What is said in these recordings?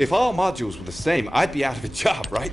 If all modules were the same, I'd be out of a job, right?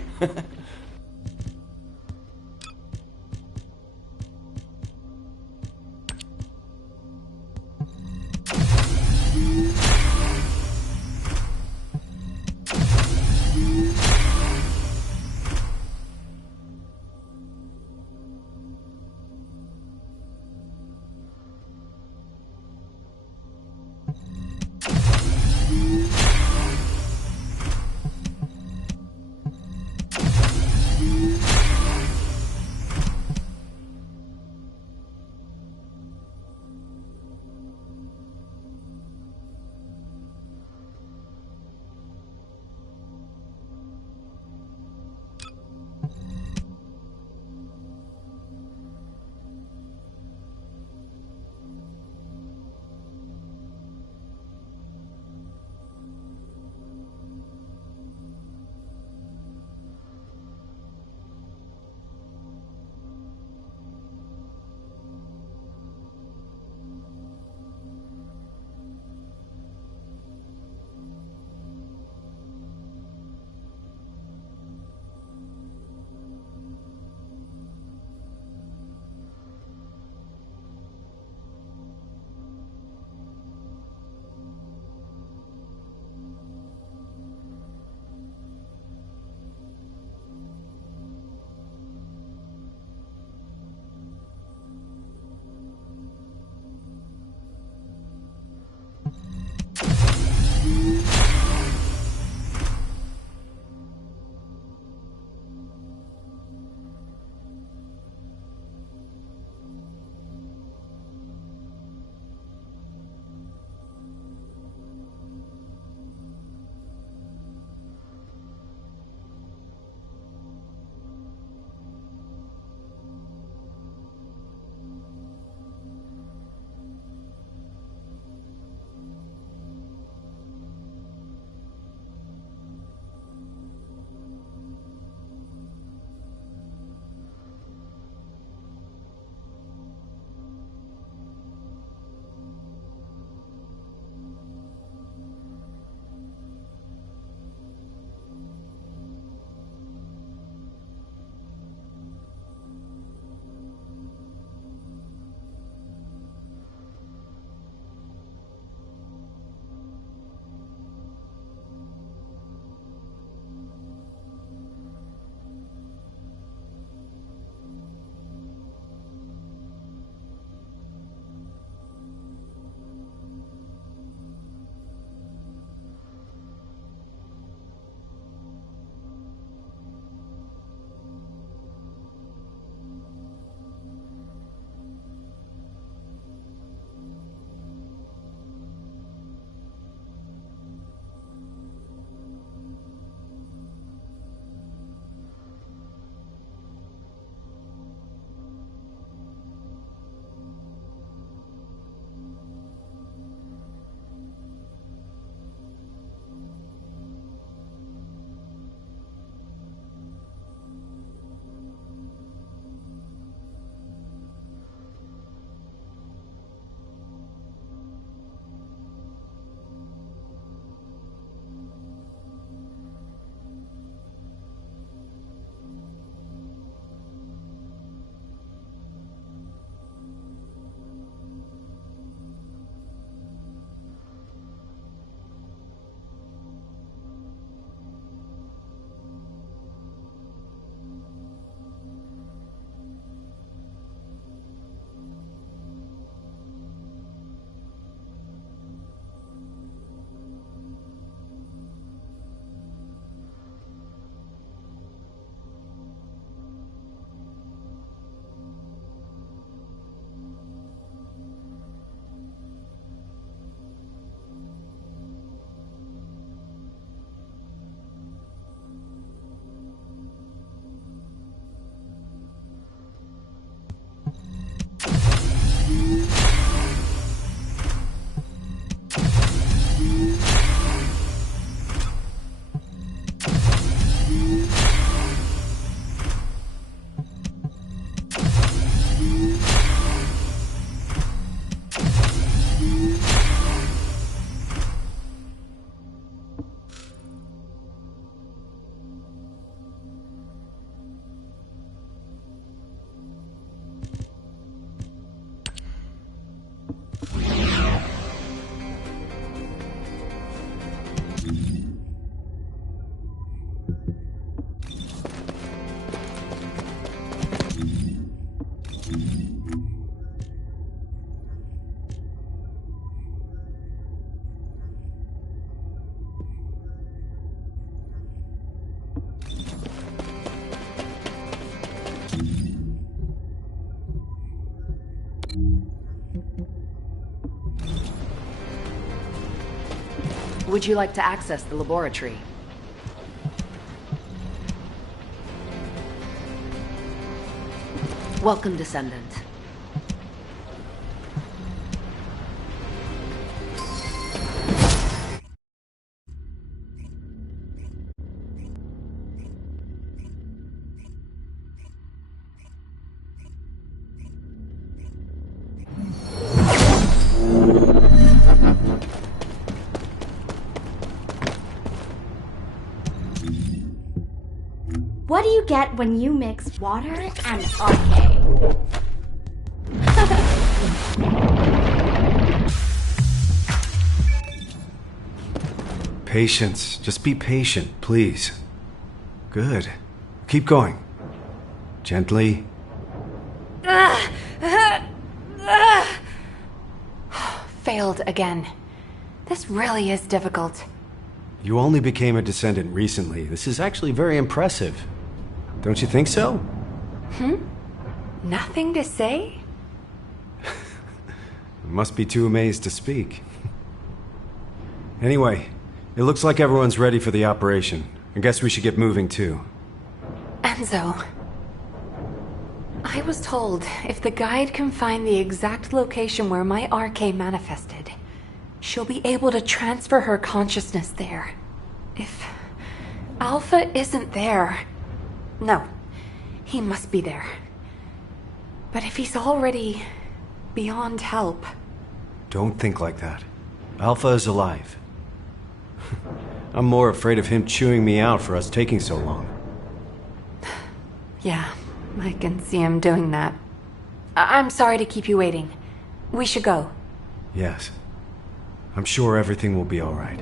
Would you like to access the laboratory? Welcome, Descendant. What do you get when you mix water and RK? Patience. Just be patient, please. Good. Keep going. Gently. Failed again. This really is difficult. You only became a descendant recently. This is actually very impressive. Don't you think so? Nothing to say? Must be too amazed to speak. Anyway, it looks like everyone's ready for the operation. I guess we should get moving too. Enzo. I was told if the guide can find the exact location where my RK manifested, she'll be able to transfer her consciousness there. If Alpha isn't there... No, he must be there. But if he's already beyond help... Don't think like that. Alpha is alive. I'm more afraid of him chewing me out for us taking so long. Yeah, I can see him doing that. I'm sorry to keep you waiting. We should go. Yes. I'm sure everything will be all right.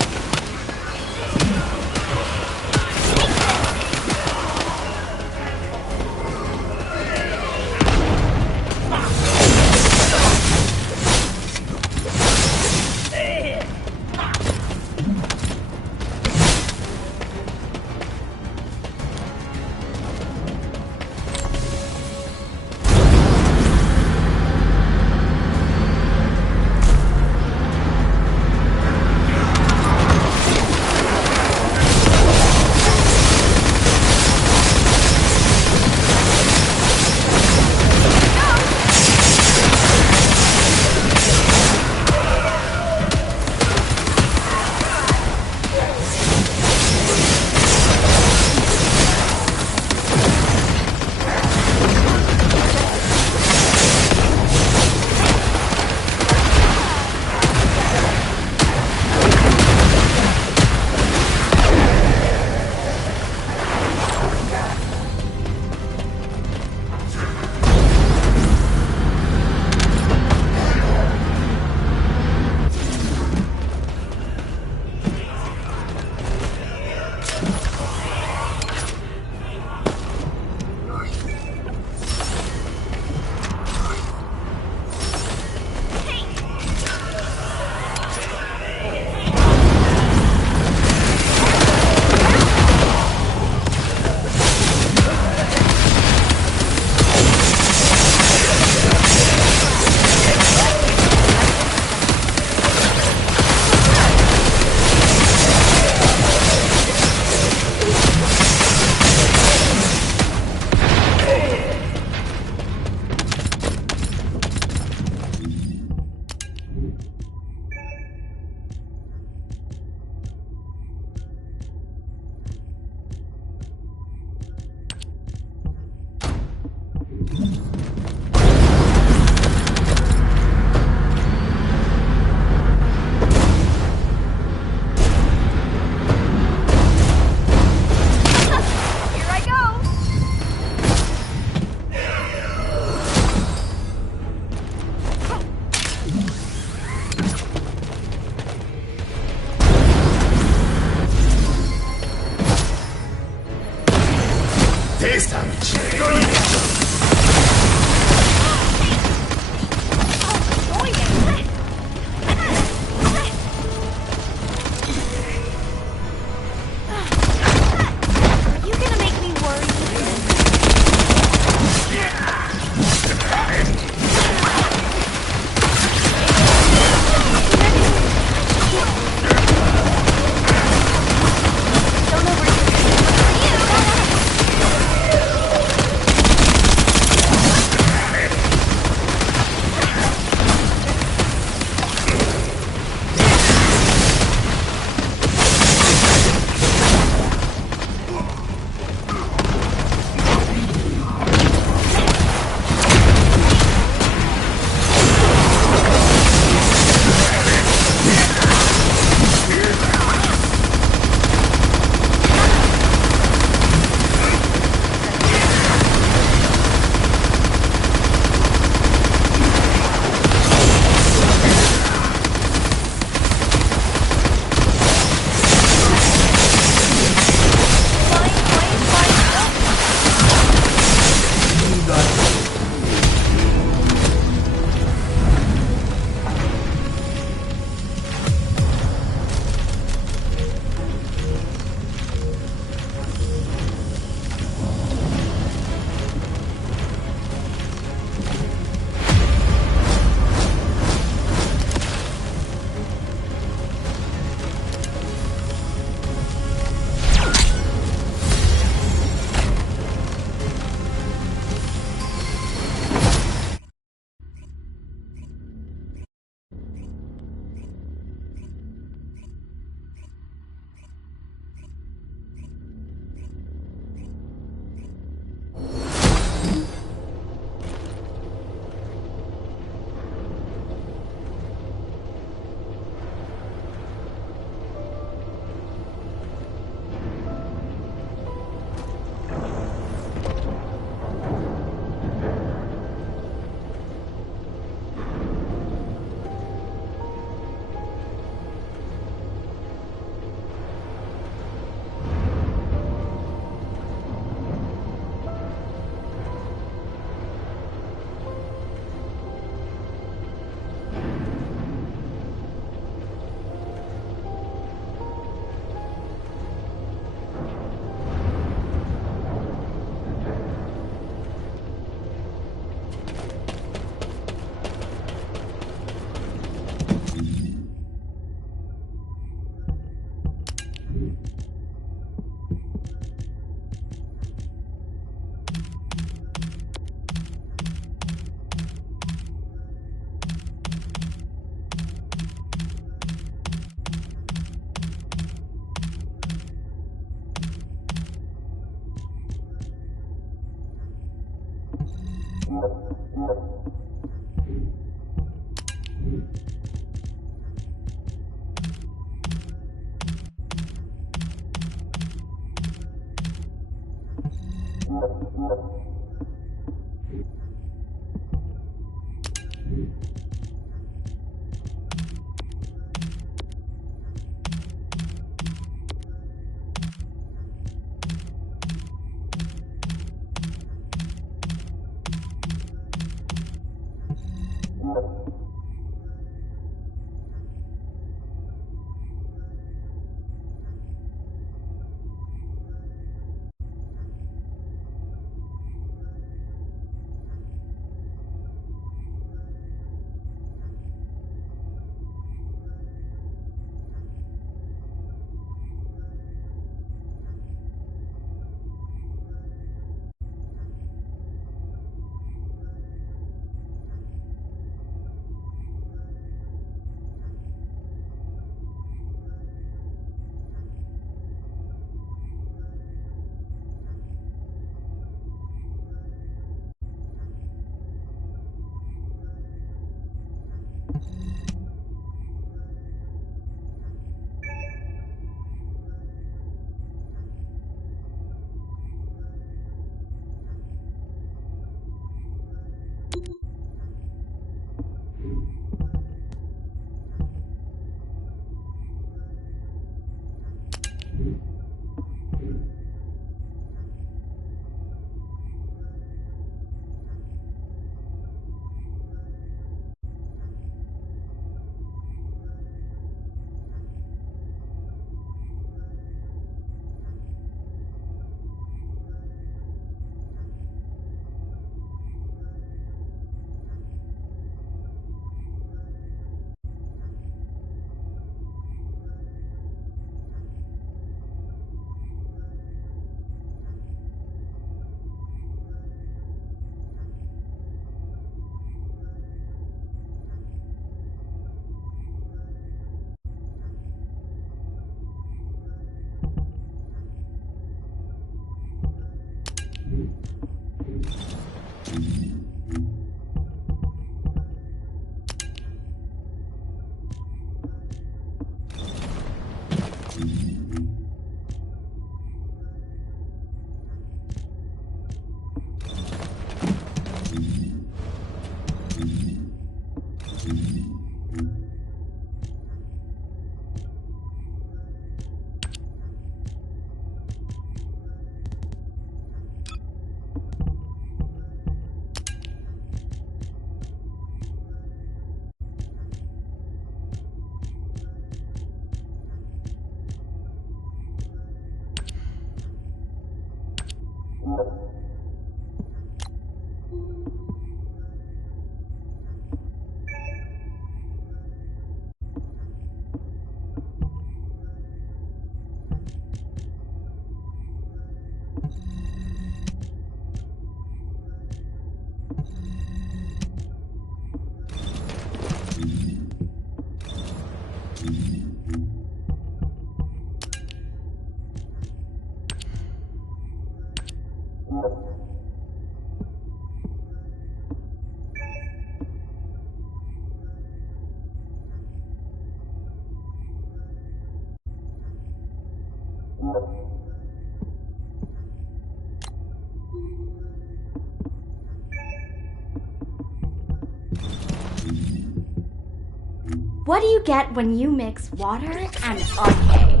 What do you get when you mix water and arcade?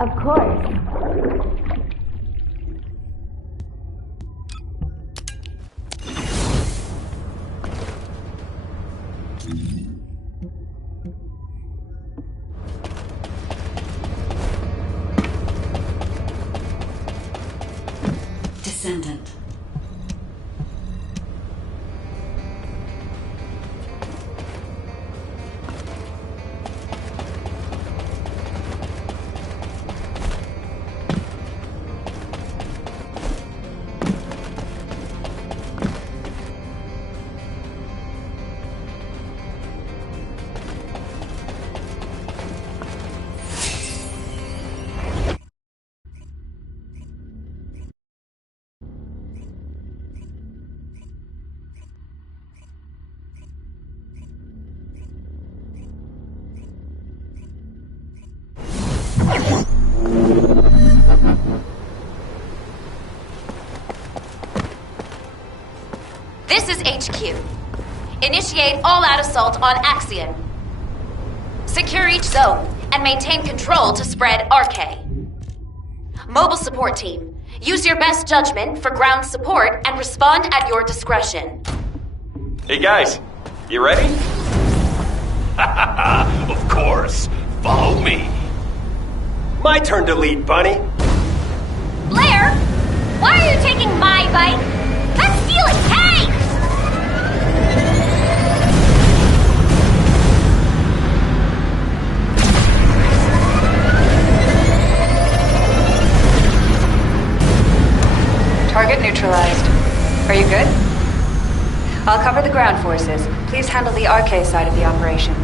Of course. Descendant. This is HQ. Initiate all-out assault on Axion. Secure each zone and maintain control to spread RK. Mobile support team, use your best judgment for ground support and respond at your discretion. Hey guys, you ready? Of course. Follow me. My turn to lead, Bunny. Blair, why are you taking my bike? That's stealing! Hey! Target neutralized. Are you good? I'll cover the ground forces. Please handle the RK side of the operation.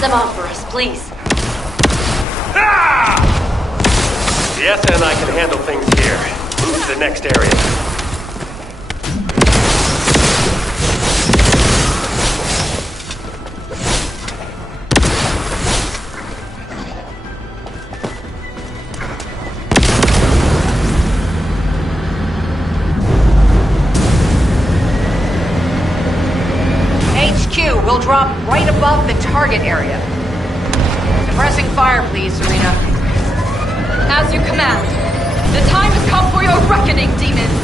Them off for us, please. Ah! The SN and I can handle things here. Move to the next area. HQ will drop right above the target area. Suppressing fire, please, Serena. As you command. The time has come for your reckoning, demons!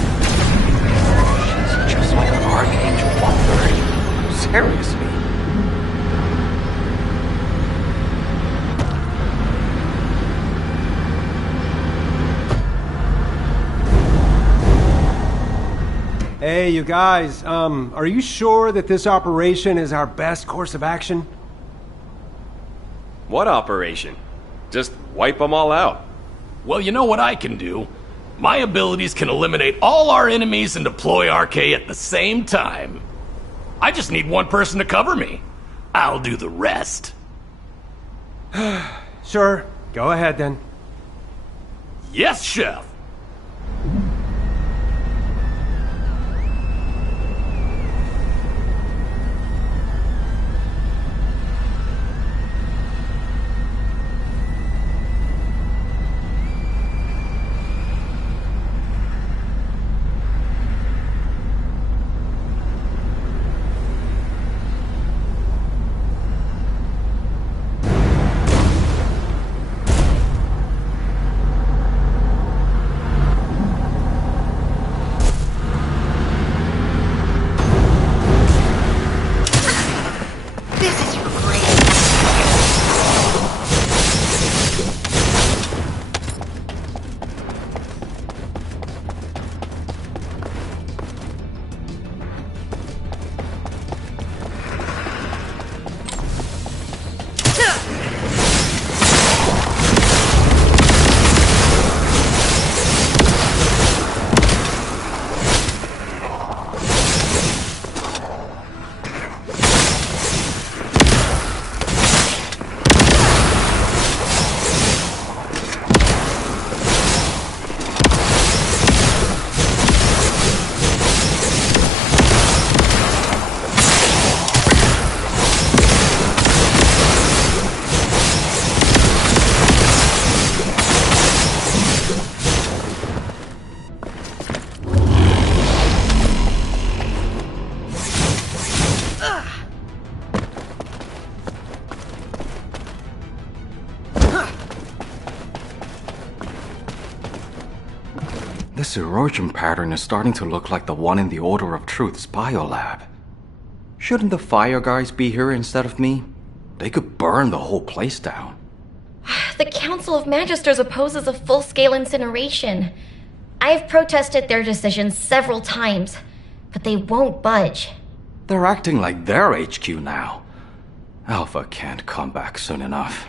She's just like an archangel. Seriously? Hey, you guys, are you sure that this operation is our best course of action? What operation? Just wipe them all out. Well, you know what I can do? My abilities can eliminate all our enemies and deploy RK at the same time. I just need one person to cover me. I'll do the rest. Sure, go ahead then. Yes, Chef. This erosion pattern is starting to look like the one in the Order of Truth's biolab. Shouldn't the fire guys be here instead of me? They could burn the whole place down. The Council of Magisters opposes a full-scale incineration. I've protested their decision several times, but they won't budge. They're acting like they're HQ now. Alpha can't come back soon enough.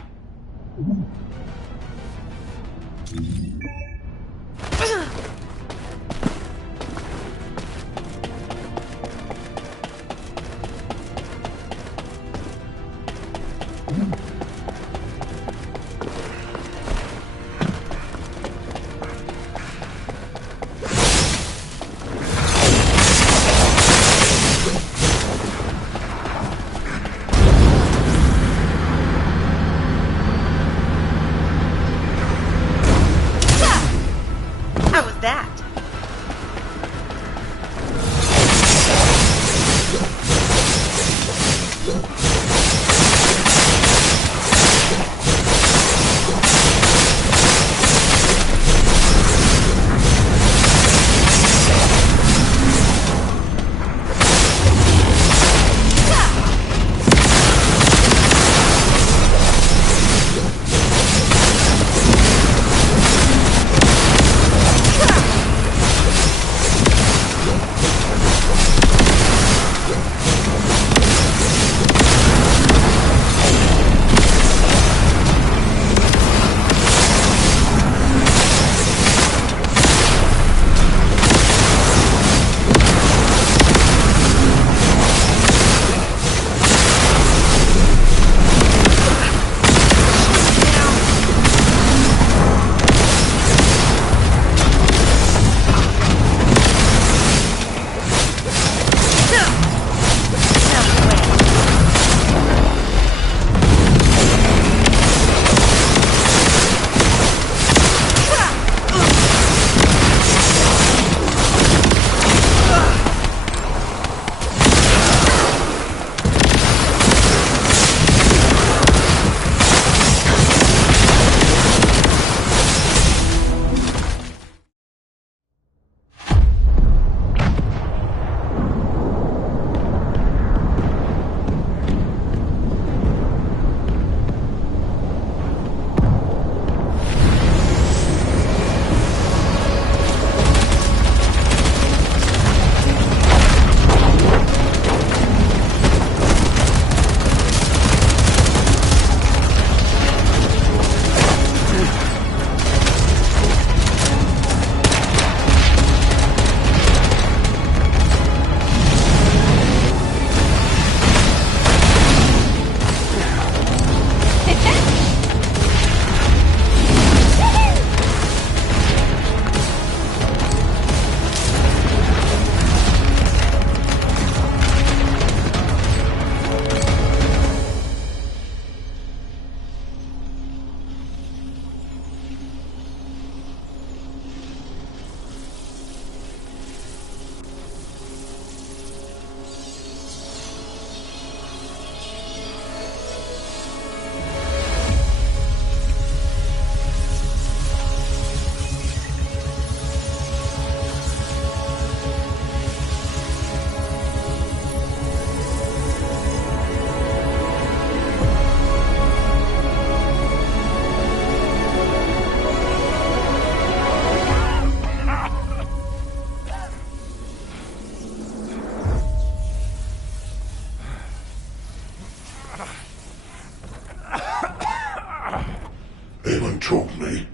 told me.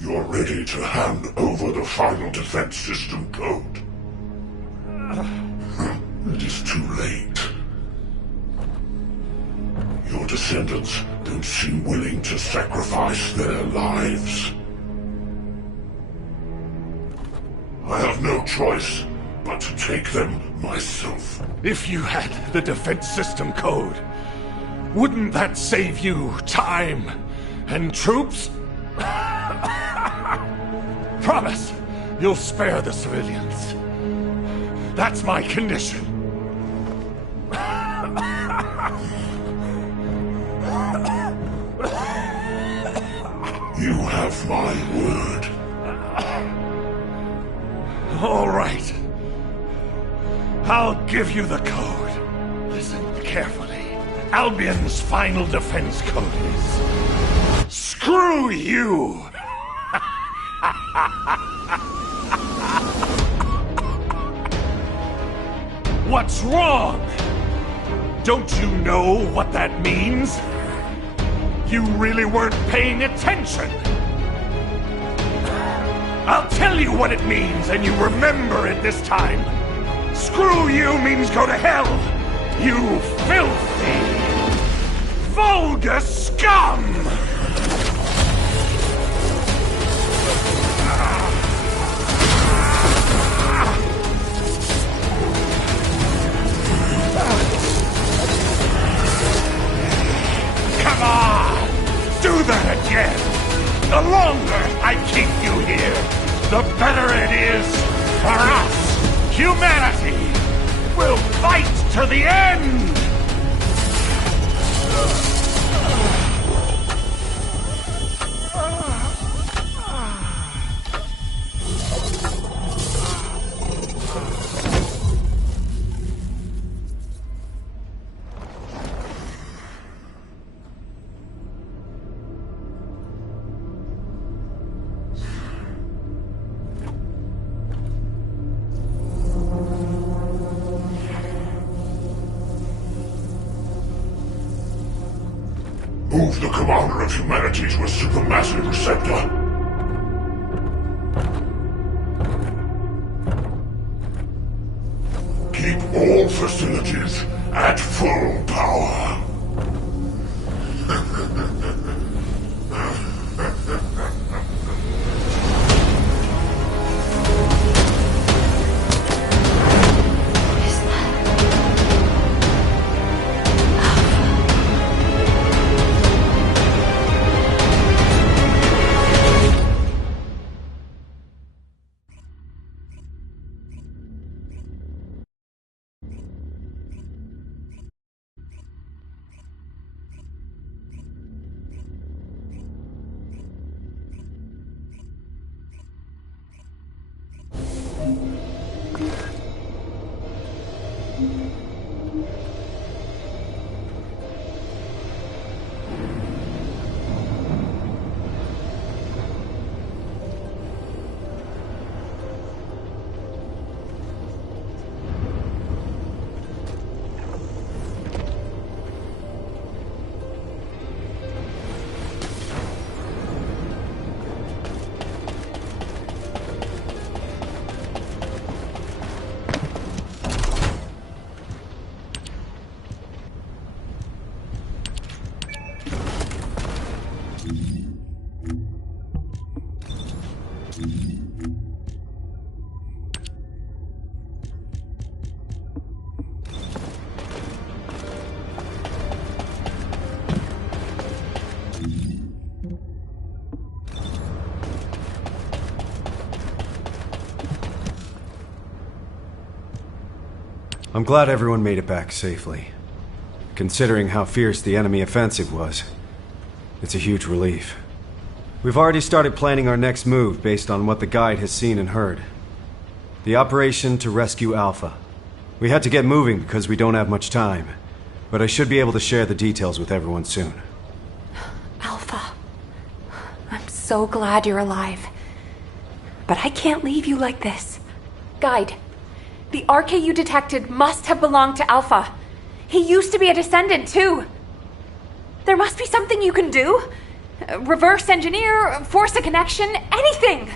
You're ready to hand over the final defense system code. It is too late. Your descendants don't seem willing to sacrifice their lives. I have no choice but to take them myself. If you had the defense system code, wouldn't that save you time and troops? Promise you'll spare the civilians. That's my condition. You have my word. All right. I'll give you the code. Listen carefully. Albion's final defense code is... Screw you! What's wrong? Don't you know what that means? You really weren't paying attention. I'll tell you what it means, and you remember it this time. Screw you means go to hell, you filthy, vulgar scum! Come on! Do that again! The longer I keep you here, the better it is for us! Humanity will fight to the end! Move the commander of humanity to a supermassive receptor. Keep all facilities at full power. I'm glad everyone made it back safely. Considering how fierce the enemy offensive was, it's a huge relief. We've already started planning our next move based on what the guide has seen and heard. The operation to rescue Alpha. We had to get moving because we don't have much time, but I should be able to share the details with everyone soon. Alpha, I'm so glad you're alive. But I can't leave you like this. Guide, the RK you detected must have belonged to Alpha. He used to be a descendant, too. There must be something you can do. Reverse engineer, force a connection, anything!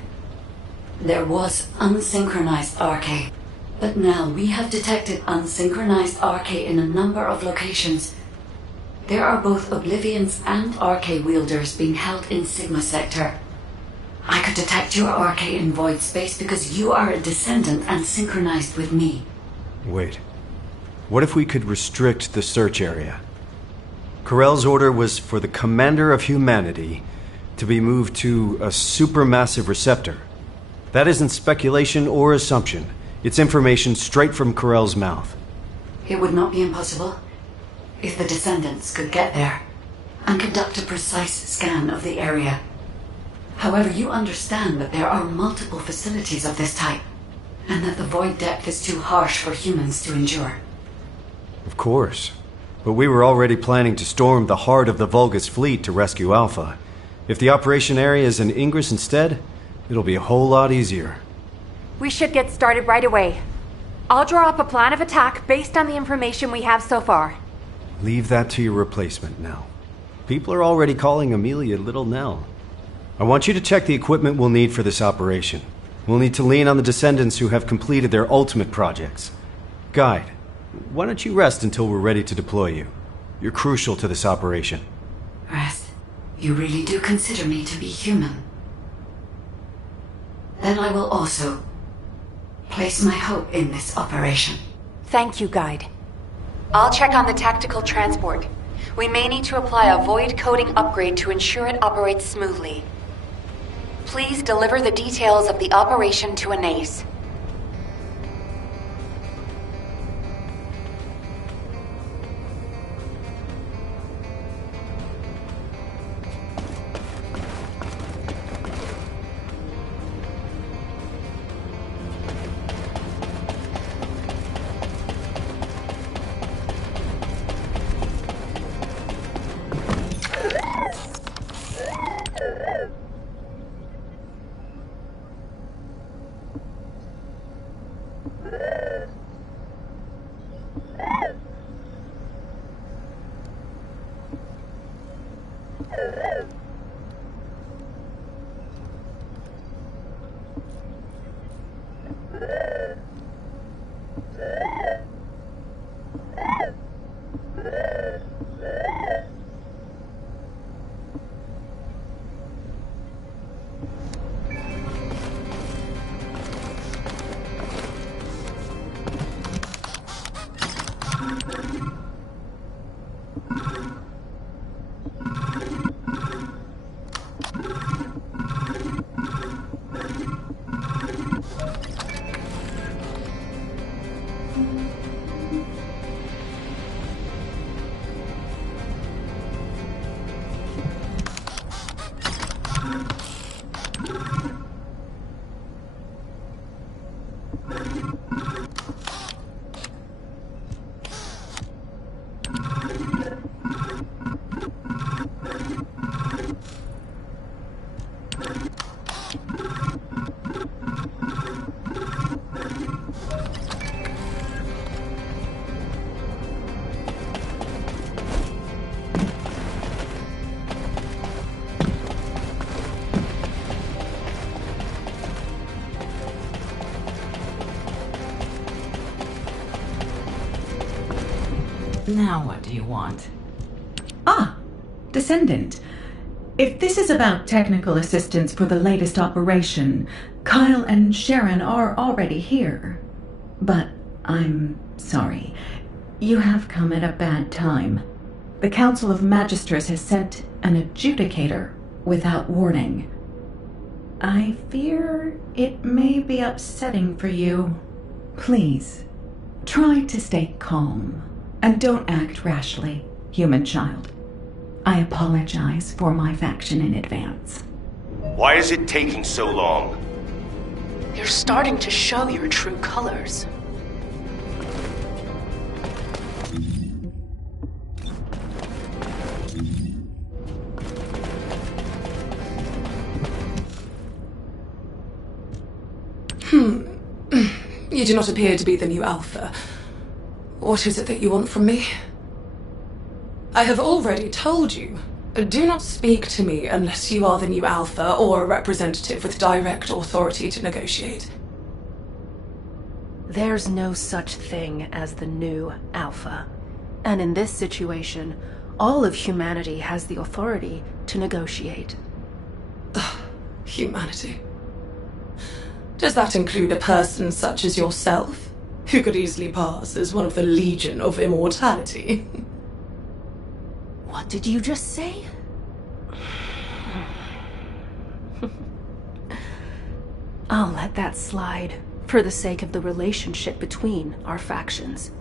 There was unsynchronized RK, but now we have detected unsynchronized RK in a number of locations. There are both Oblivions and RK wielders being held in Sigma Sector. I could detect your RK in void space because you are a descendant and synchronized with me. Wait. What if we could restrict the search area? Corell's order was for the commander of humanity to be moved to a supermassive receptor. That isn't speculation or assumption. It's information straight from Corell's mouth. It would not be impossible if the descendants could get there and conduct a precise scan of the area. However, you understand that there are multiple facilities of this type, and that the void depth is too harsh for humans to endure. Of course. But we were already planning to storm the heart of the Vulgus fleet to rescue Alpha. If the operation area is in Ingress instead, it'll be a whole lot easier. We should get started right away. I'll draw up a plan of attack based on the information we have so far. Leave that to your replacement now. People are already calling Amelia Little Nell. I want you to check the equipment we'll need for this operation. We'll need to lean on the descendants who have completed their ultimate projects. Guide, why don't you rest until we're ready to deploy you? You're crucial to this operation. Rest? You really do consider me to be human? Then I will also place my hope in this operation. Thank you, Guide. I'll check on the tactical transport. We may need to apply a void coding upgrade to ensure it operates smoothly. Please deliver the details of the operation to Anais. Now what do you want? Ah, Descendant. If this is about technical assistance for the latest operation, Kyle and Sharon are already here. But I'm sorry. You have come at a bad time. The Council of Magisters has sent an adjudicator without warning. I fear it may be upsetting for you. Please, try to stay calm. And don't act rashly, human child. I apologize for my faction in advance. Why is it taking so long? You're starting to show your true colors. You do not appear to be the new Alpha. What is it that you want from me? I have already told you Do not speak to me unless you are the new Alpha or a representative with direct authority to negotiate. There's no such thing as the new Alpha. And in this situation, all of humanity has the authority to negotiate. Humanity. Does that include a person such as yourself, who could easily pass as one of the Legion of Immortality? What did you just say? I'll let that slide, for the sake of the relationship between our factions.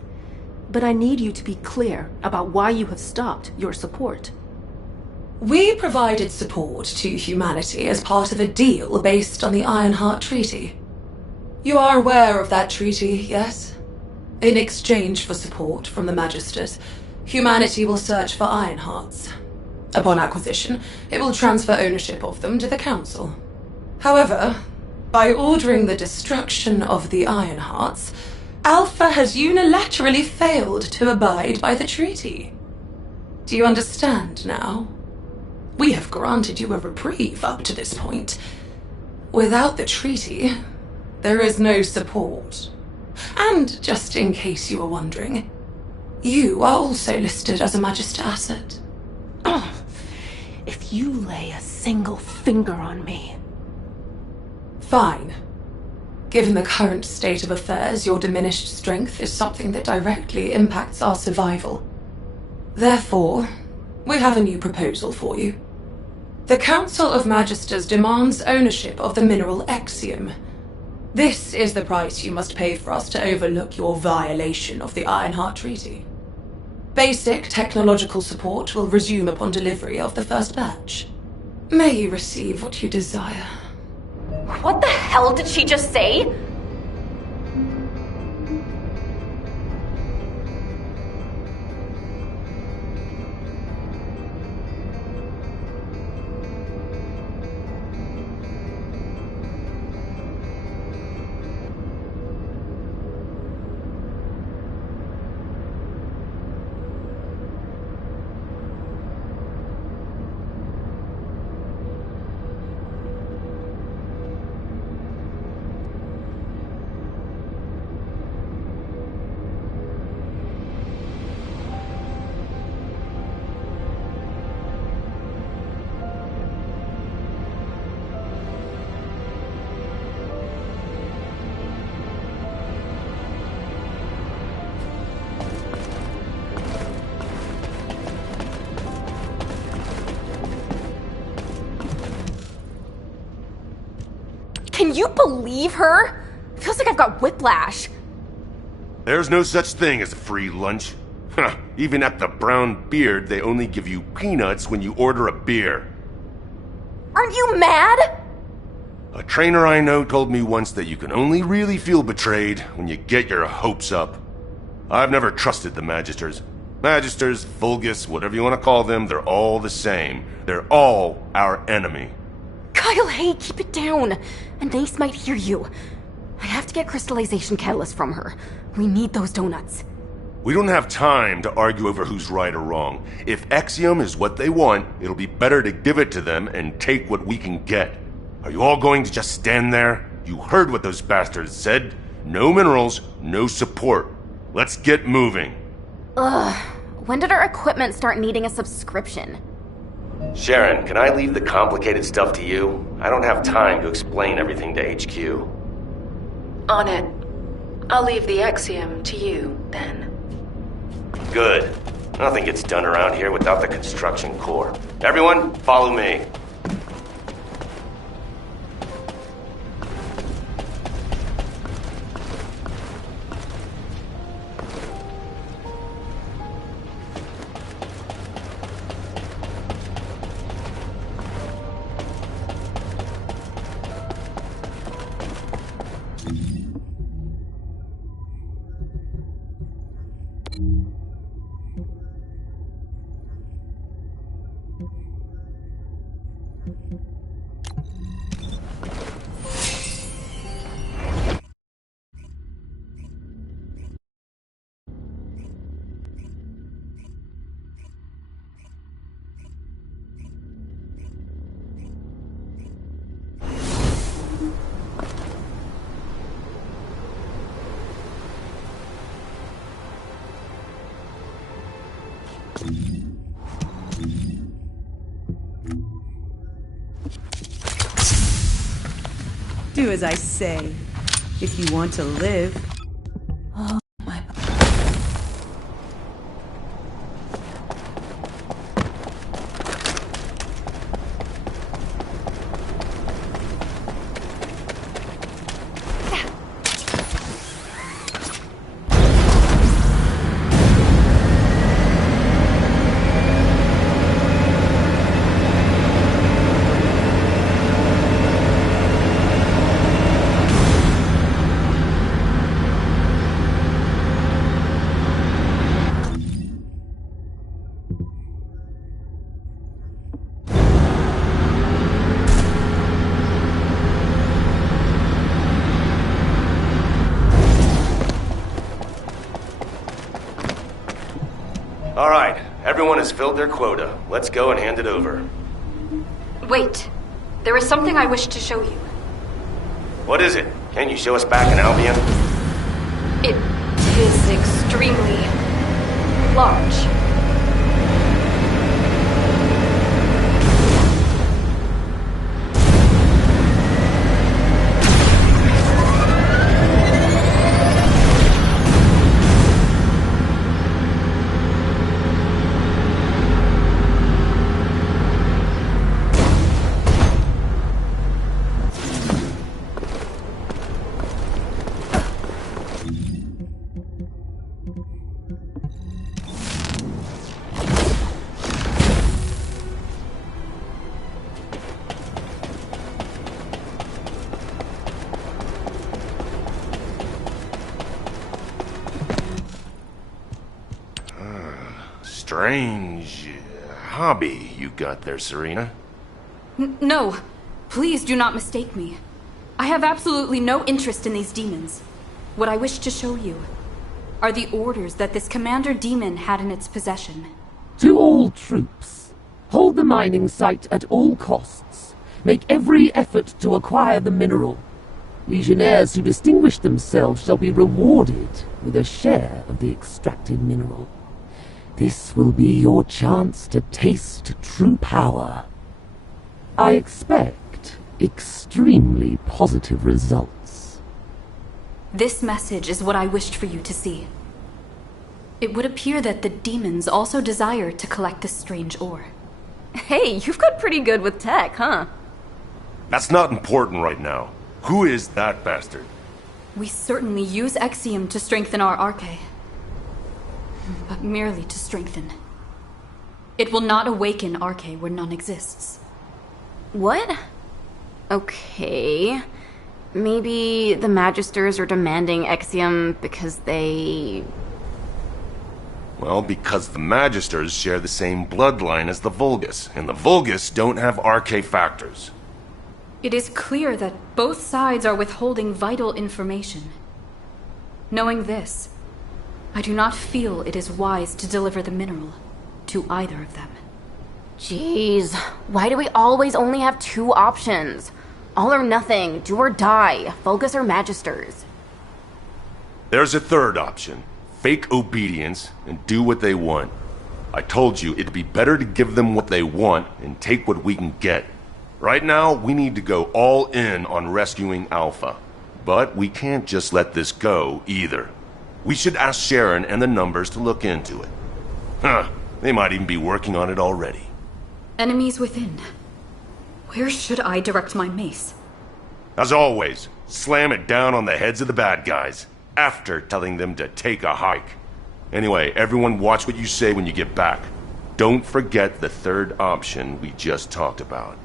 But I need you to be clear about why you have stopped your support. We provided support to humanity as part of a deal based on the Ironheart Treaty. You are aware of that treaty, yes? In exchange for support from the Magisters, humanity will search for Ironhearts. Upon acquisition, it will transfer ownership of them to the Council. However, by ordering the destruction of the Ironhearts, Alpha has unilaterally failed to abide by the treaty. Do you understand now? We have granted you a reprieve up to this point. Without the treaty, there is no support. And just in case you were wondering, you are also listed as a Magister asset. If you lay a single finger on me... Fine. Given the current state of affairs, your diminished strength is something that directly impacts our survival. Therefore, we have a new proposal for you. The Council of Magisters demands ownership of the mineral Axiom. This is the price you must pay for us to overlook your violation of the Ironheart Treaty. Basic technological support will resume upon delivery of the first batch. May you receive what you desire. What the hell did she just say? Can you believe her? Feels like I've got whiplash. There's no such thing as a free lunch. Even at the Brown Beard, they only give you peanuts when you order a beer. Aren't you mad? A trainer I know told me once that you can only really feel betrayed when you get your hopes up. I've never trusted the Magisters. Magisters, Fulgus, whatever you want to call them, they're all the same. They're all our enemy. Kyle, hey, keep it down. Anais might hear you. I have to get crystallization catalyst from her. We need those donuts. We don't have time to argue over who's right or wrong. If Axiom is what they want, it'll be better to give it to them and take what we can get. Are you all going to just stand there? You heard what those bastards said. No minerals, no support. Let's get moving. Ugh. When did our equipment start needing a subscription? Sharon, can I leave the complicated stuff to you? I don't have time to explain everything to HQ. On it. I'll leave the Axiom to you, then. Good. Nothing gets done around here without the construction core. Everyone, follow me. Do as I say, if you want to live. Oh my... Alright, everyone has filled their quota. Let's go and hand it over. Wait. There is something I wish to show you. What is it? Can you show us back in Albion? It is extremely large. Strange hobby you got there, Serena. No, please do not mistake me. I have absolutely no interest in these demons. What I wish to show you are the orders that this Commander Demon had in its possession. To all troops, hold the mining site at all costs. Make every effort to acquire the mineral. Legionnaires who distinguish themselves shall be rewarded with a share of the extracted mineral. This will be your chance to taste true power. I expect extremely positive results. This message is what I wished for you to see. It would appear that the demons also desire to collect this strange ore. Hey, you've got pretty good with tech, huh? That's not important right now. Who is that bastard? We certainly use Exium to strengthen our Arche. But merely to strengthen. It will not awaken Arche where none exists. What? Okay. Maybe the Magisters are demanding Exium because they... Well, because the Magisters share the same bloodline as the Vulgus, and the Vulgus don't have Arche factors. It is clear that both sides are withholding vital information. Knowing this, I do not feel it is wise to deliver the mineral to either of them. Jeez, why do we always only have two options? All or nothing, do or die, Vulgus or Magisters. There's a third option. Fake obedience and do what they want. I told you it'd be better to give them what they want and take what we can get. Right now, we need to go all in on rescuing Alpha. But we can't just let this go, either. We should ask Sharon and the numbers to look into it. Huh, they might even be working on it already. Enemies within. Where should I direct my mace? As always, slam it down on the heads of the bad guys, after telling them to take a hike. Anyway, everyone watch what you say when you get back. Don't forget the third option we just talked about.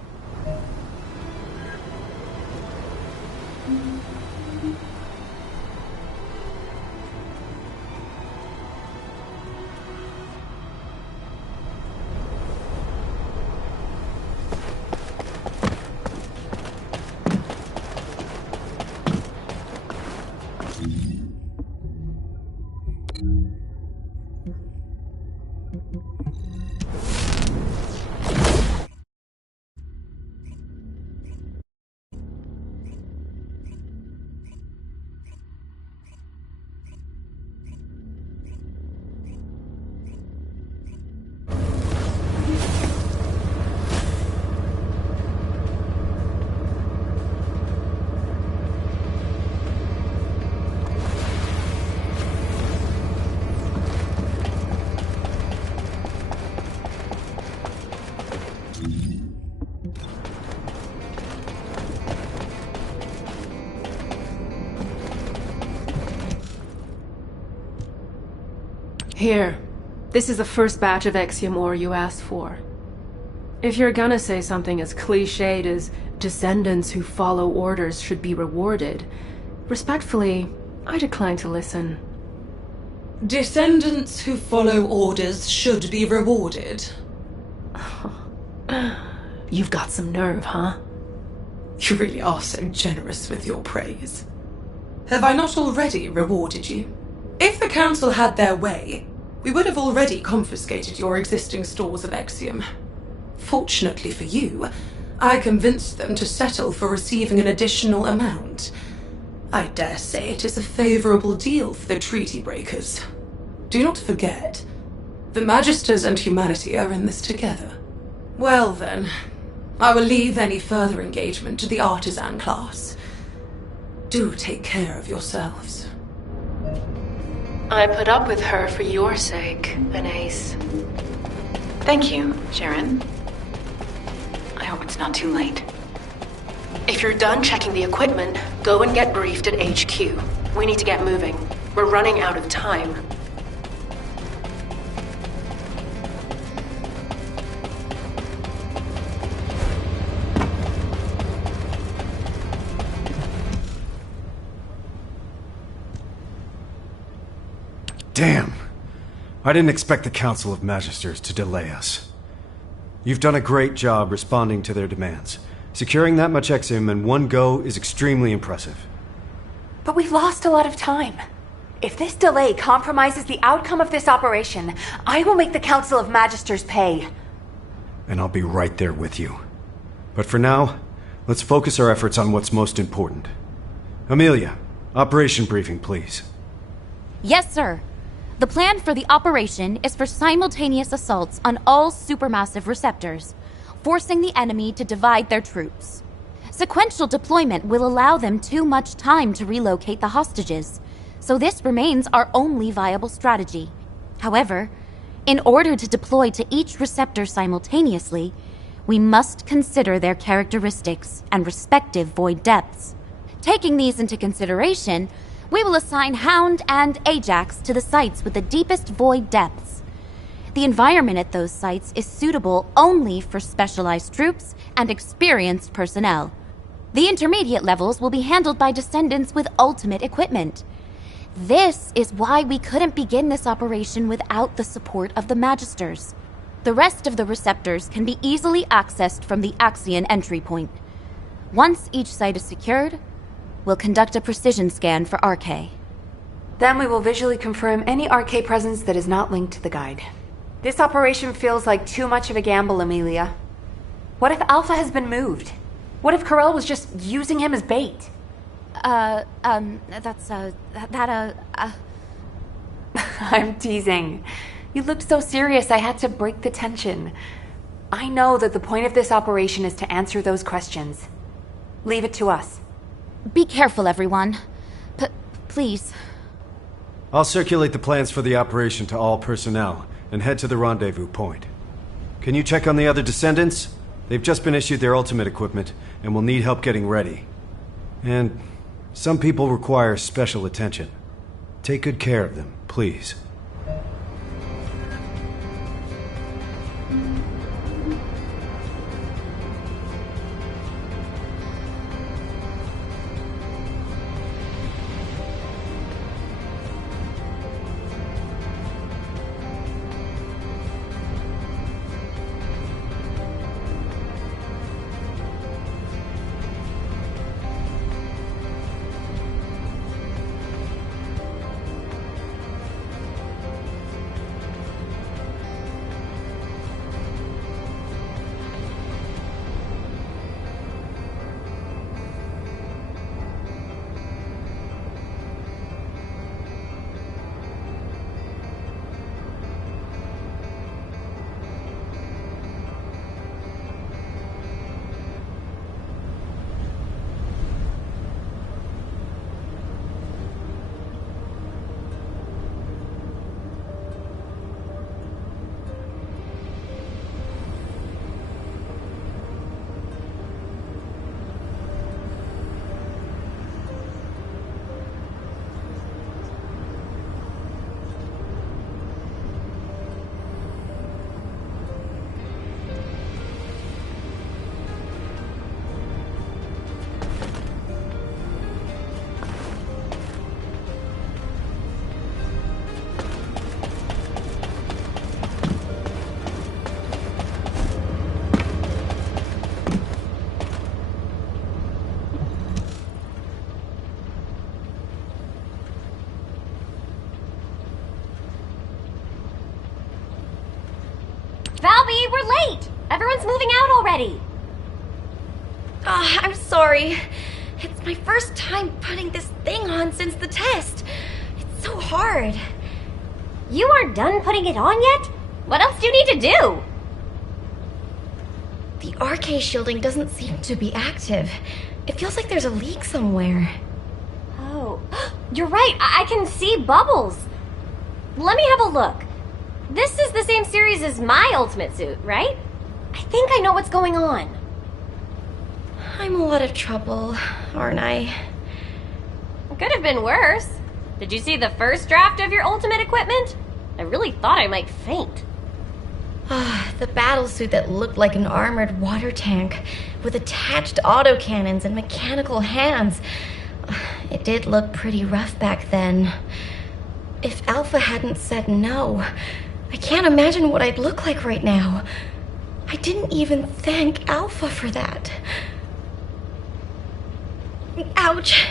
Here. This is the first batch of Exium ore you asked for. If you're gonna say something as cliched as descendants who follow orders should be rewarded, respectfully, I decline to listen. Descendants who follow orders should be rewarded. You've got some nerve, huh? You really are so generous with your praise. Have I not already rewarded you? If the Council had their way, we would have already confiscated your existing stores of Exium. Fortunately for you, I convinced them to settle for receiving an additional amount. I dare say it is a favorable deal for the treaty breakers. Do not forget, the Magisters and humanity are in this together. Well then, I will leave any further engagement to the artisan class. Do take care of yourselves. I put up with her for your sake, Anais. Thank you, Sharon. I hope it's not too late. If you're done checking the equipment, go and get briefed at HQ. We need to get moving. We're running out of time. Damn. I didn't expect the Council of Magisters to delay us. You've done a great job responding to their demands. Securing that much Exium in one go is extremely impressive. But we've lost a lot of time. If this delay compromises the outcome of this operation, I will make the Council of Magisters pay. And I'll be right there with you. But for now, let's focus our efforts on what's most important. Amelia, operation briefing, please. Yes, sir. The plan for the operation is for simultaneous assaults on all supermassive receptors, forcing the enemy to divide their troops. Sequential deployment will allow them too much time to relocate the hostages, so this remains our only viable strategy. However, in order to deploy to each receptor simultaneously, we must consider their characteristics and respective void depths. Taking these into consideration, we will assign Hound and Ajax to the sites with the deepest void depths. The environment at those sites is suitable only for specialized troops and experienced personnel. The intermediate levels will be handled by descendants with ultimate equipment. This is why we couldn't begin this operation without the support of the Magisters. The rest of the receptors can be easily accessed from the Axion entry point. Once each site is secured, we'll conduct a precision scan for RK. Then we will visually confirm any RK presence that is not linked to the guide. This operation feels like too much of a gamble, Amelia. What if Alpha has been moved? What if Corell was just using him as bait? I'm teasing. You looked so serious I had to break the tension. I know that the point of this operation is to answer those questions. Leave it to us. Be careful, everyone. Please. I'll circulate the plans for the operation to all personnel and head to the rendezvous point. Can you check on the other descendants? They've just been issued their ultimate equipment and will need help getting ready. And some people require special attention. Take good care of them, please. we're late! Everyone's moving out already! I'm sorry. It's my first time putting this thing on since the test. It's so hard. You aren't done putting it on yet? What else do you need to do? The RK shielding doesn't seem to be active. It feels like there's a leak somewhere. Oh, you're right. I can see bubbles. Let me have a look. This is the same series as my ultimate suit, right? I think I know what's going on. I'm in a lot of trouble, aren't I? Could have been worse. Did you see the first draft of your ultimate equipment? I really thought I might faint. The battlesuit that looked like an armored water tank with attached autocannons and mechanical hands. It did look pretty rough back then. If Alpha hadn't said no, I can't imagine what I'd look like right now. I didn't even thank Alpha for that. Ouch.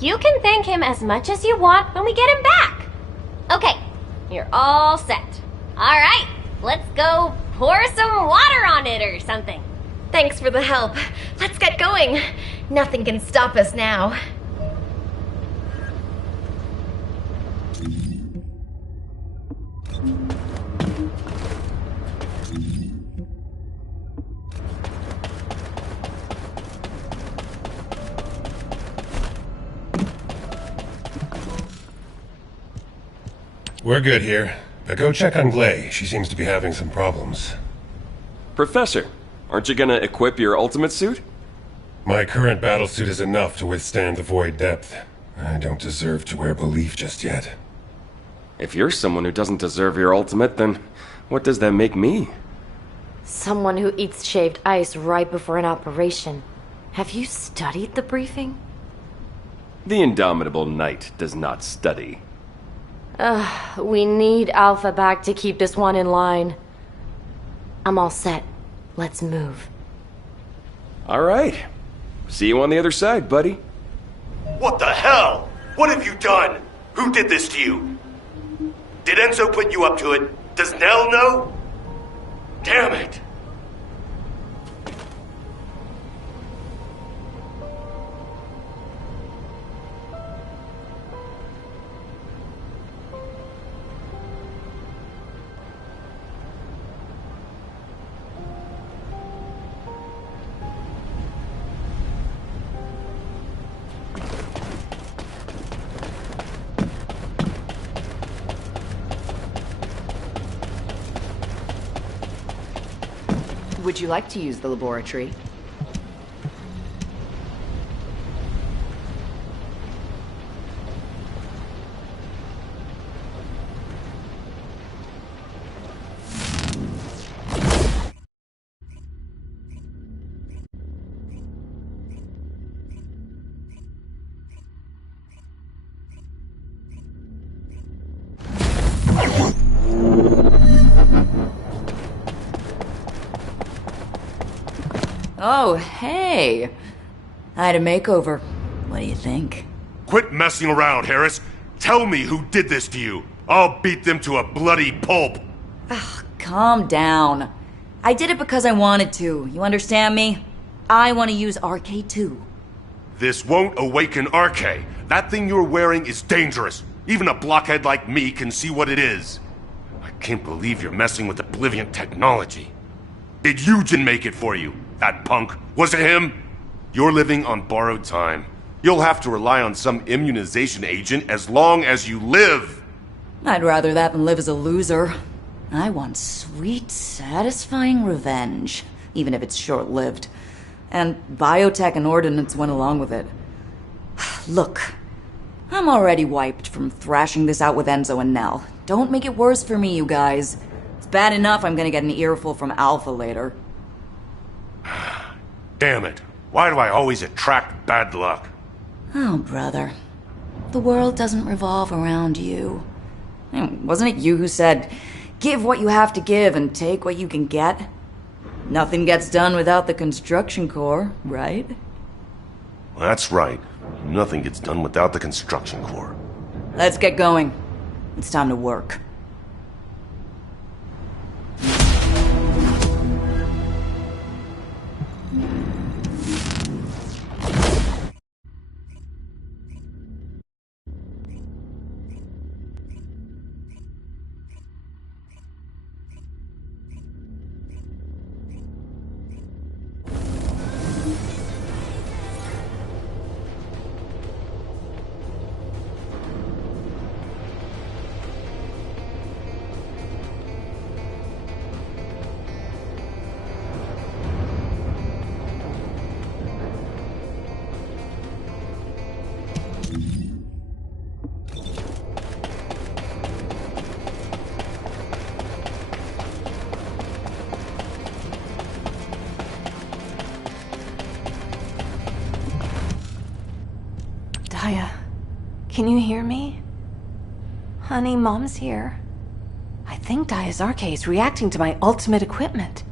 You can thank him as much as you want when we get him back. Okay, you're all set. All right, let's go pour some water on it or something. Thanks for the help. Let's get going. Nothing can stop us now. We're good here. Now go check on Glay. She seems to be having some problems. Professor, aren't you gonna equip your ultimate suit? My current battlesuit is enough to withstand the void depth. I don't deserve to wear belief just yet. If you're someone who doesn't deserve your ultimate, then what does that make me? Someone who eats shaved ice right before an operation. Have you studied the briefing? The indomitable knight does not study. We need Alpha back to keep this one in line. I'm all set. Let's move. All right. See you on the other side, buddy. What the hell? What have you done? Who did this to you? Did Enzo put you up to it? Does Nell know? Damn it! Would you like to use the laboratory? Oh, hey. I had a makeover. What do you think? Quit messing around, Harris. Tell me who did this to you. I'll beat them to a bloody pulp. Ugh, calm down. I did it because I wanted to. You understand me? I want to use RK2. This won't awaken RK. That thing you're wearing is dangerous. Even a blockhead like me can see what it is. I can't believe you're messing with Oblivion technology. Did Eugen make it for you? That punk? Was it him? You're living on borrowed time. You'll have to rely on some immunization agent as long as you live. I'd rather that than live as a loser. I want sweet, satisfying revenge, even if it's short-lived. And biotech and ordnance went along with it. Look, I'm already wiped from thrashing this out with Enzo and Nell. Don't make it worse for me, you guys. It's bad enough I'm gonna get an earful from Alpha later. Damn it. Why do I always attract bad luck? Oh, brother. The world doesn't revolve around you. Wasn't it you who said, give what you have to give and take what you can get? Nothing gets done without the construction corps, right? That's right. Nothing gets done without the construction corps. Let's get going. It's time to work. Can you hear me? Honey, Mom's here. I think Daya's RK is reacting to my ultimate equipment.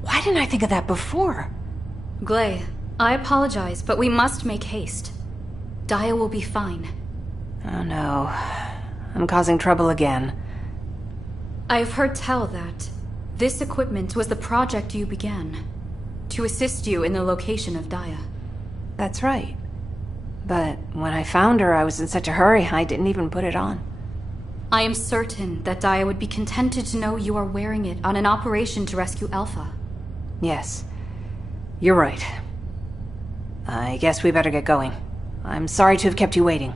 Why didn't I think of that before? Glay, I apologize, but we must make haste. Daya will be fine. Oh no. I'm causing trouble again. I have heard tell that this equipment was the project you began, to assist you in the location of Daya. That's right. But when I found her, I was in such a hurry, I didn't even put it on. I am certain that Daya would be contented to know you are wearing it on an operation to rescue Alpha. Yes. You're right. I guess we better get going. I'm sorry to have kept you waiting.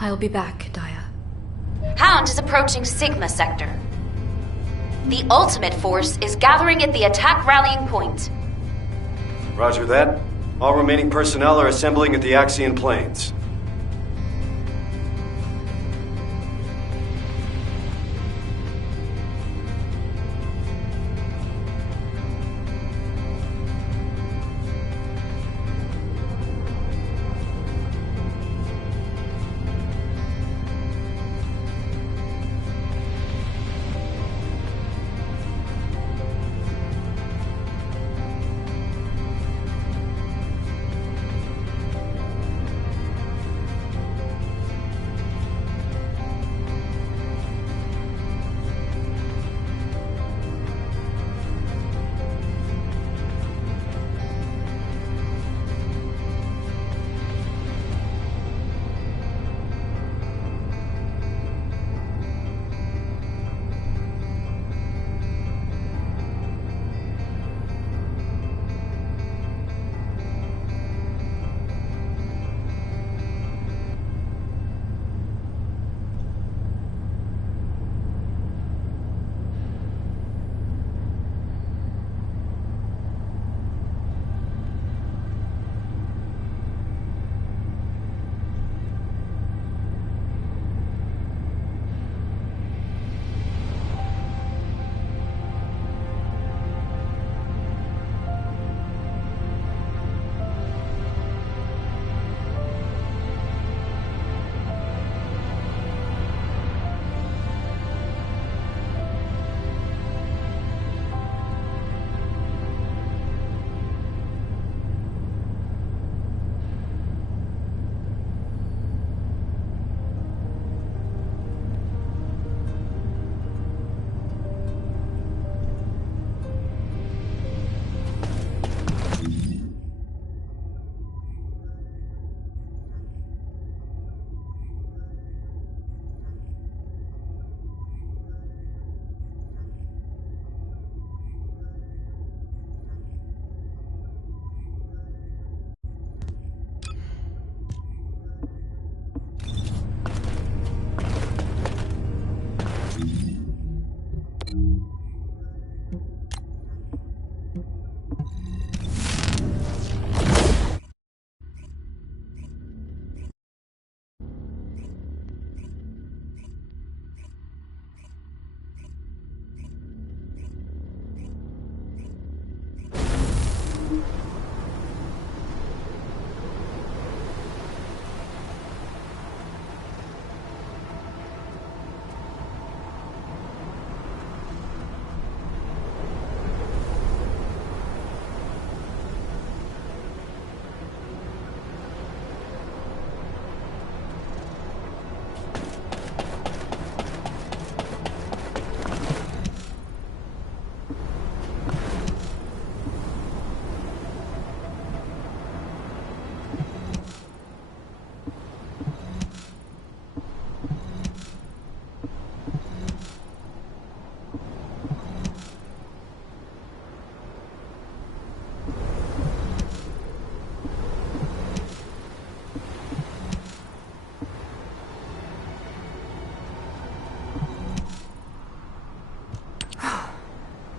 I'll be back, Daya. Hound is approaching Sigma sector. The ultimate force is gathering at the attack rallying point. Roger that. All remaining personnel are assembling at the Axion plains.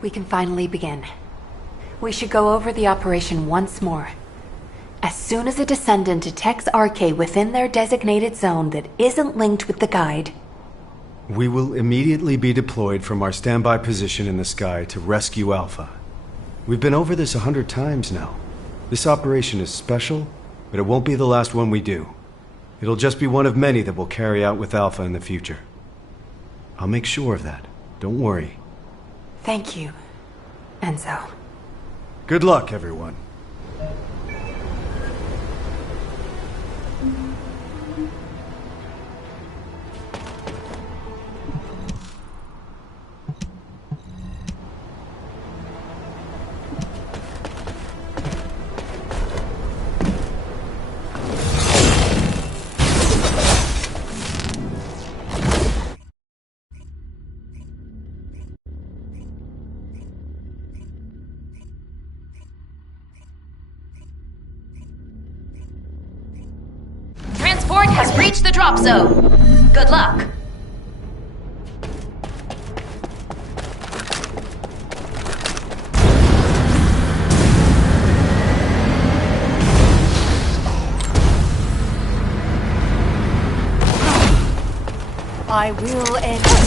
We can finally begin. We should go over the operation once more. As soon as a descendant detects RK within their designated zone that isn't linked with the guide, we will immediately be deployed from our standby position in the sky to rescue Alpha. We've been over this 100 times now. This operation is special, but it won't be the last one we do. It'll just be one of many that we'll carry out with Alpha in the future. I'll make sure of that. Don't worry. Thank you, Enzo. Good luck, everyone. Transport has reached the drop zone. Good luck. I will end.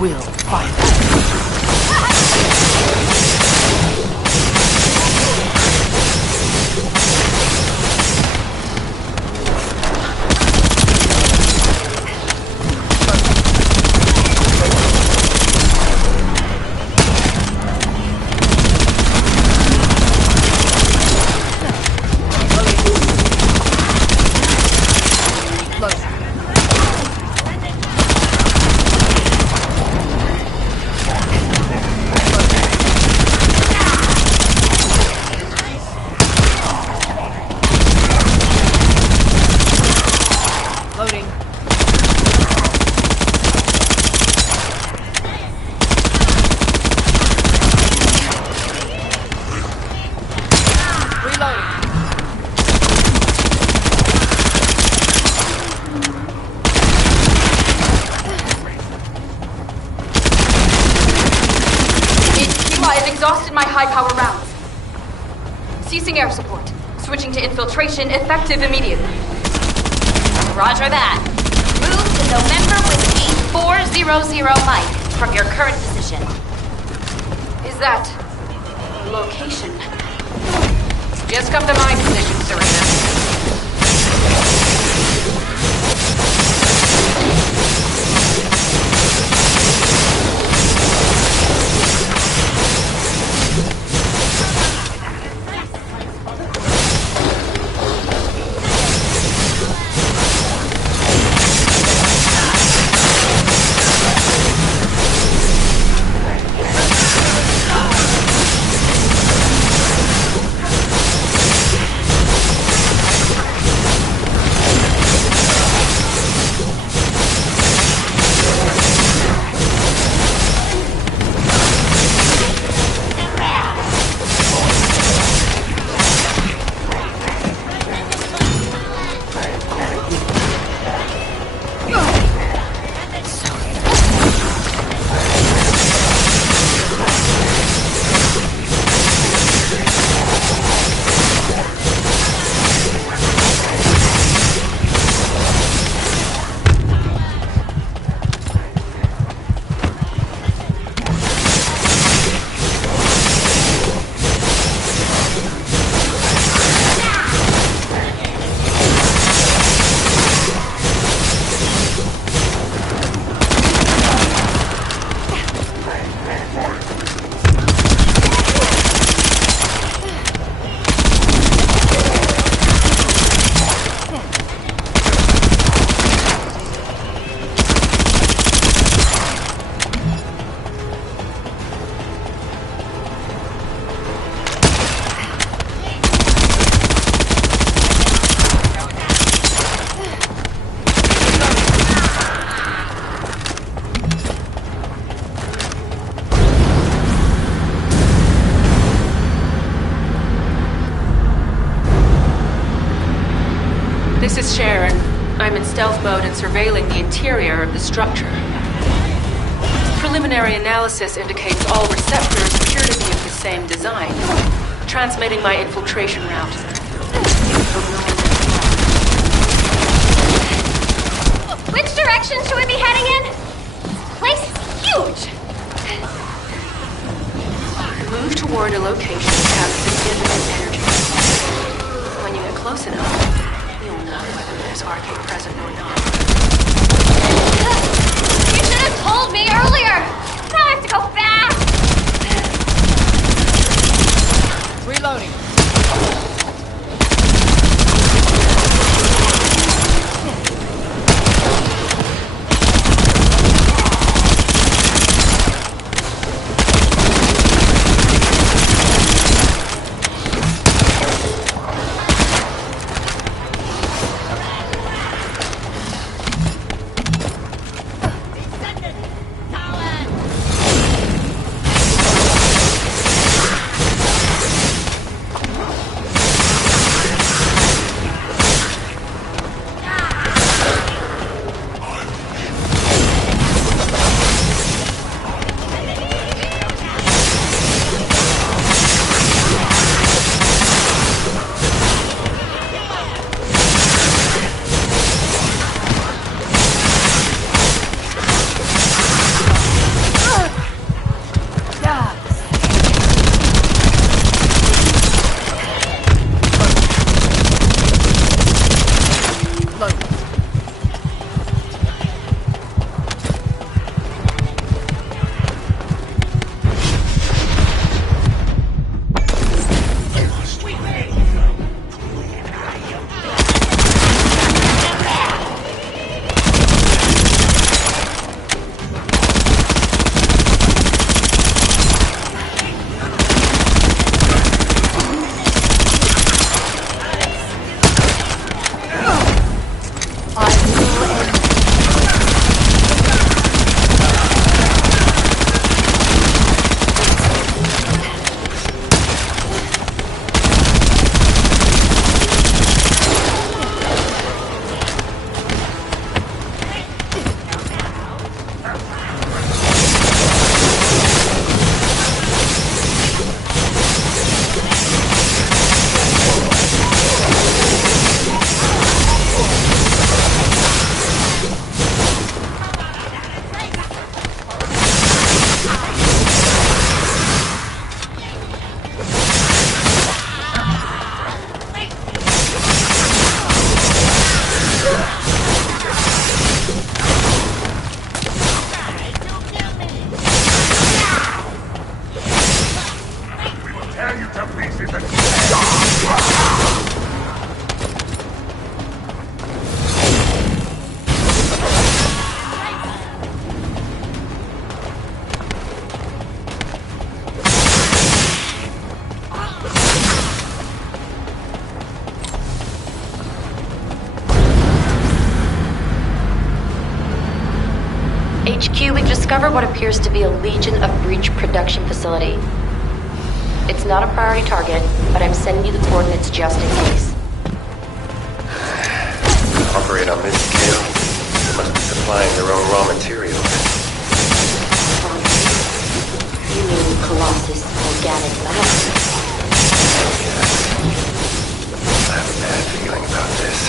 will find exhausted my high-power rounds. Ceasing air support. Switching to infiltration, effective immediately. Roger that. Move to November Whiskey 400 Mike from your current position. Is that a location? Just come to my position, Serena. is Sharon. I'm in stealth mode and surveilling the interior of the structure. Preliminary analysis indicates all receptors appear to be of the same design. Transmitting my infiltration route. Which direction should we be heading in? This place is huge! Move toward a location that has significant energy. When you get close enough, you'll know whether there's arcade present or not. You should have told me earlier! Now I have to go fast! Reloading. HQ, we've discovered what appears to be a Legion of Breach production facility. It's not a priority target, but I'm sending you the coordinates just in case. Operate on this scale? They must be supplying their own raw materials. You mean Colossus Organic Labs? I have a bad feeling about this.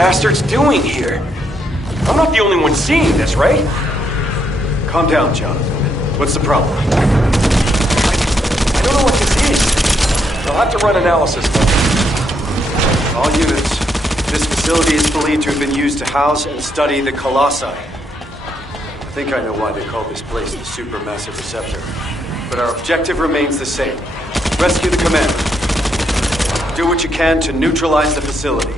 bastards doing here? I'm not the only one seeing this, right? Calm down, Jonathan. What's the problem? I don't know what this is. I'll have to run analysis. All units. This facility is believed to have been used to house and study the Colossi. I think I know why they call this place the Supermassive Receptor. But our objective remains the same. Rescue the commander. Do what you can to neutralize the facility.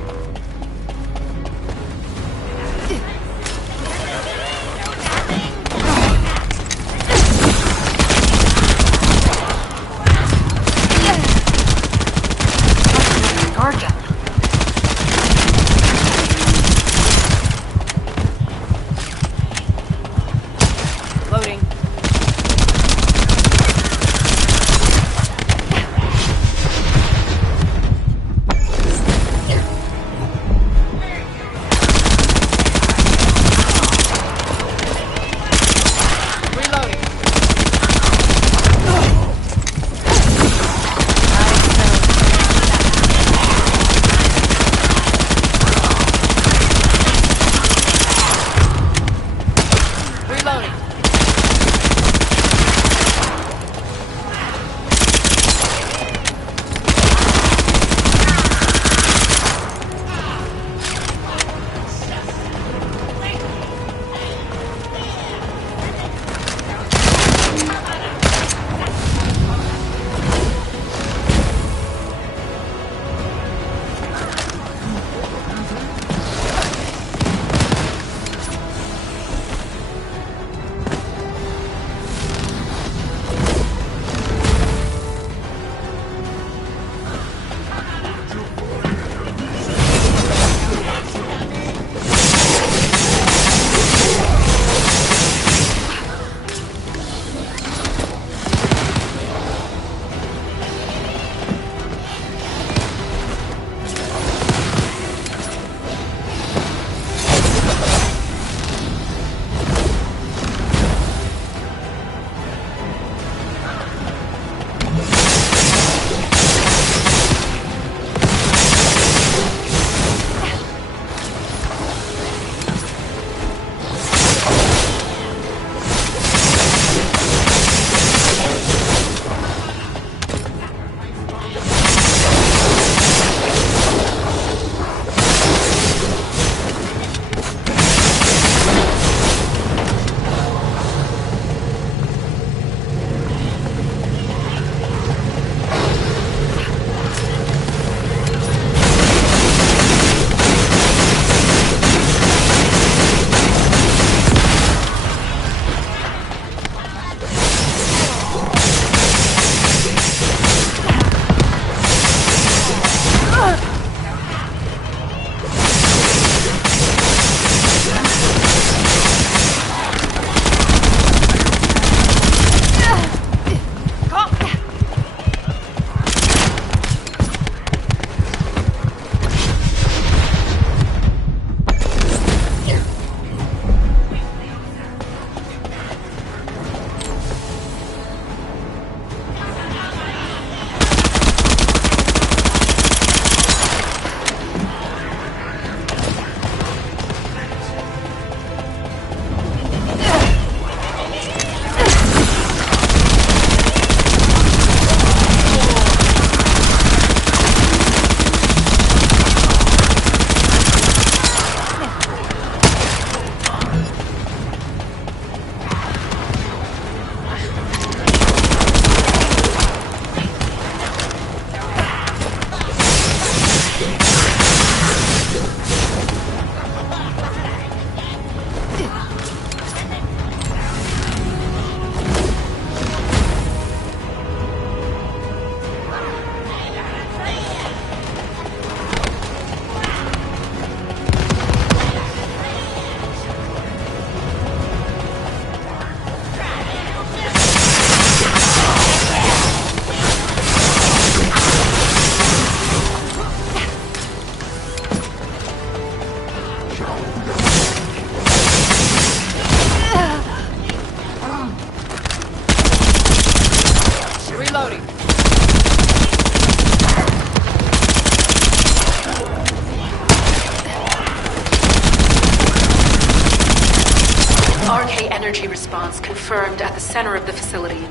energy response confirmed at the center of the facility.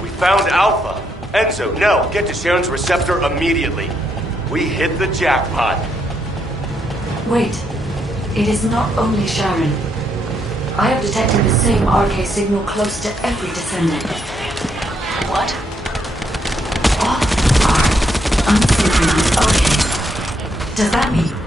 We found Alpha. Enzo, no, get to Sharon's receptor immediately. We hit the jackpot. Wait. It is not only Sharon. I have detected the same RK signal close to every descendant. What? All are unsynchronized RK. Does that mean...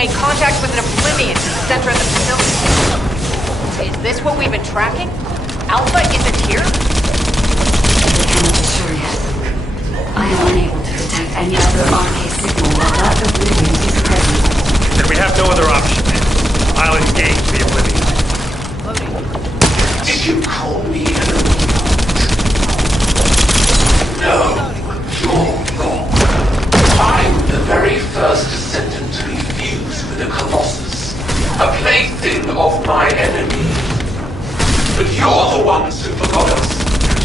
made contact with an oblivion in the center of the facility. Is this what we've been tracking? Alpha isn't here? I cannot assure yet. I am unable to detect any other RK signal while that Oblivion is present. Then we have no other option. I'll engage the Oblivion. Did you call me enemy? No, you're wrong. I'm the very first descendant to be fused with the Colossus, a plaything of my enemy. But you're the ones who forgot us.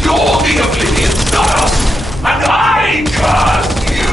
You're the Oblivions, not us! And I curse you!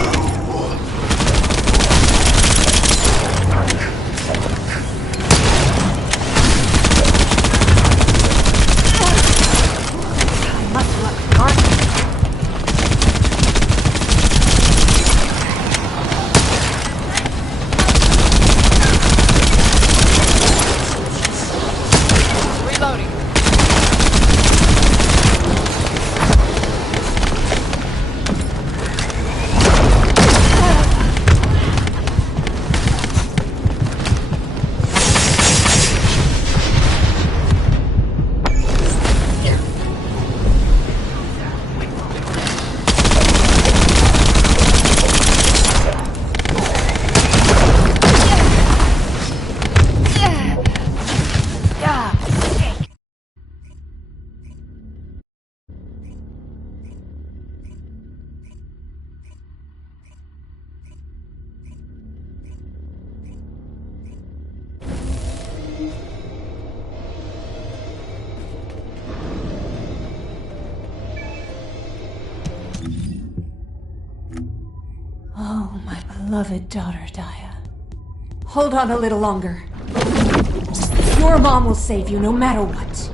Oh, my beloved daughter, Daya. Hold on a little longer. Your mom will save you no matter what.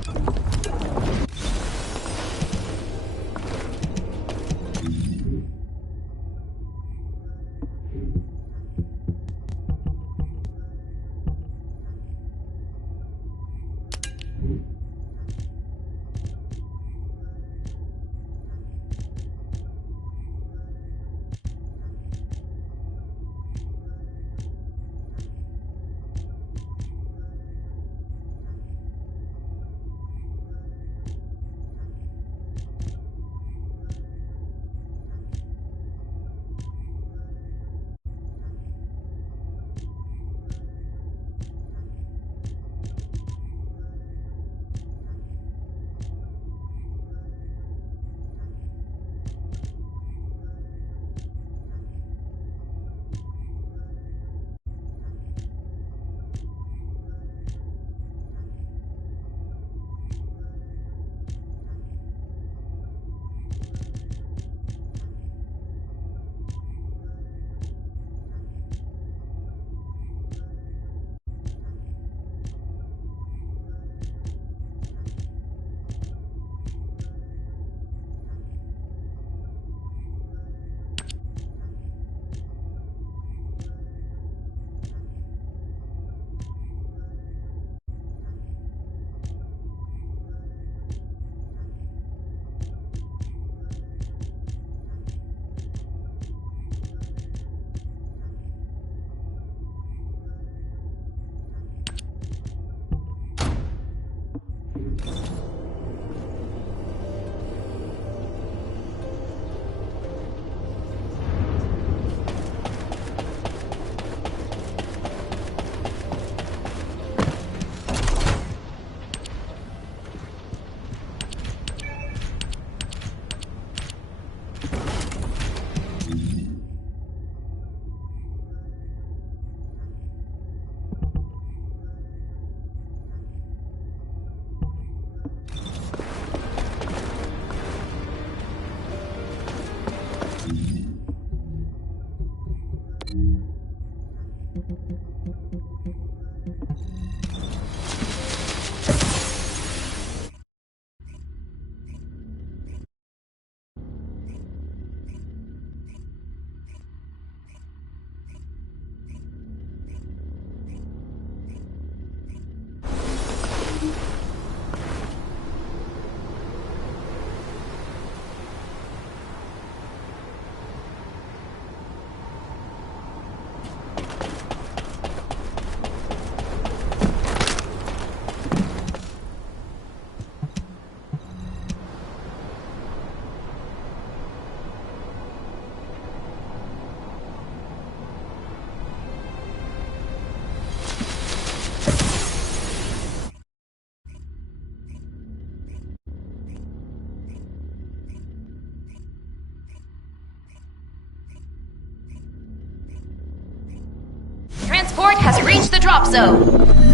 drop zone.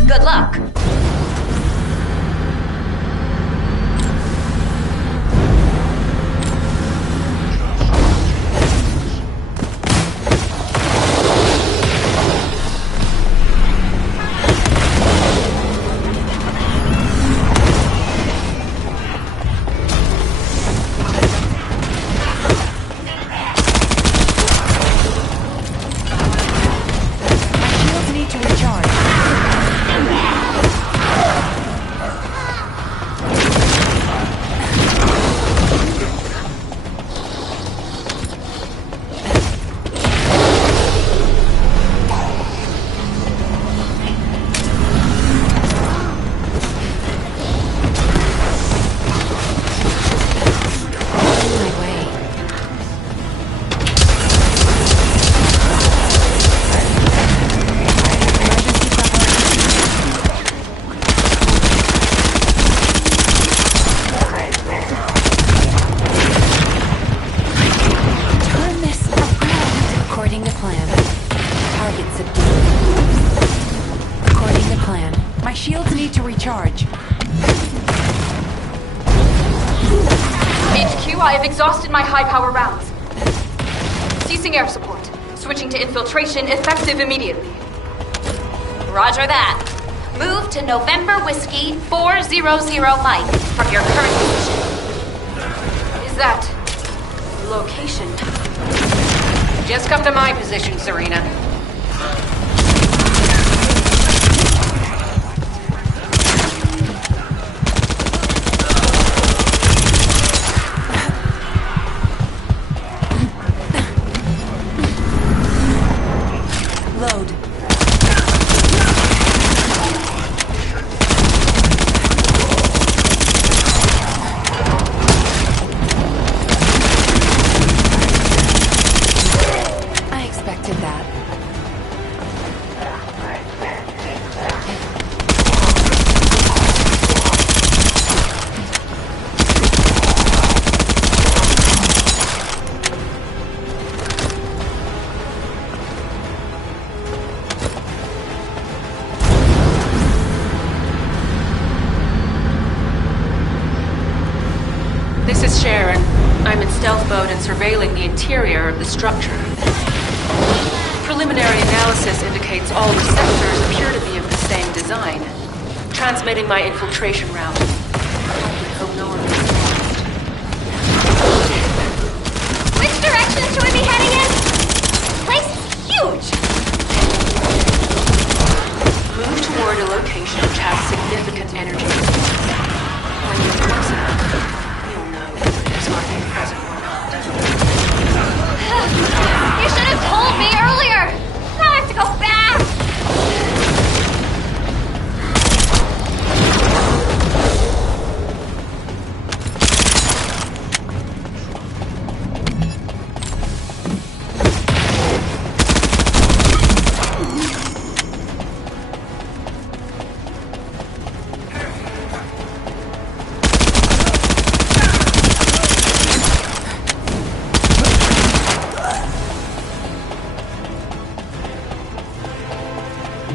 Good luck. I have exhausted my high-power rounds. Ceasing air support. Switching to infiltration, effective immediately. Roger that. Move to November Whiskey 400 Mike from your current position. Is that... location? Just come to my position, Serena. This is Sharon. I'm in stealth mode and surveilling the interior of the structure. Preliminary analysis indicates all receptors appear to be of the same design. Transmitting my infiltration route. I hope no one gets lost. Which direction should we be heading in? This place is huge! Move toward a location which has significant energy. When you're close enough, you'll know whether there's something present or not. You should have told me earlier! Now I have to go back!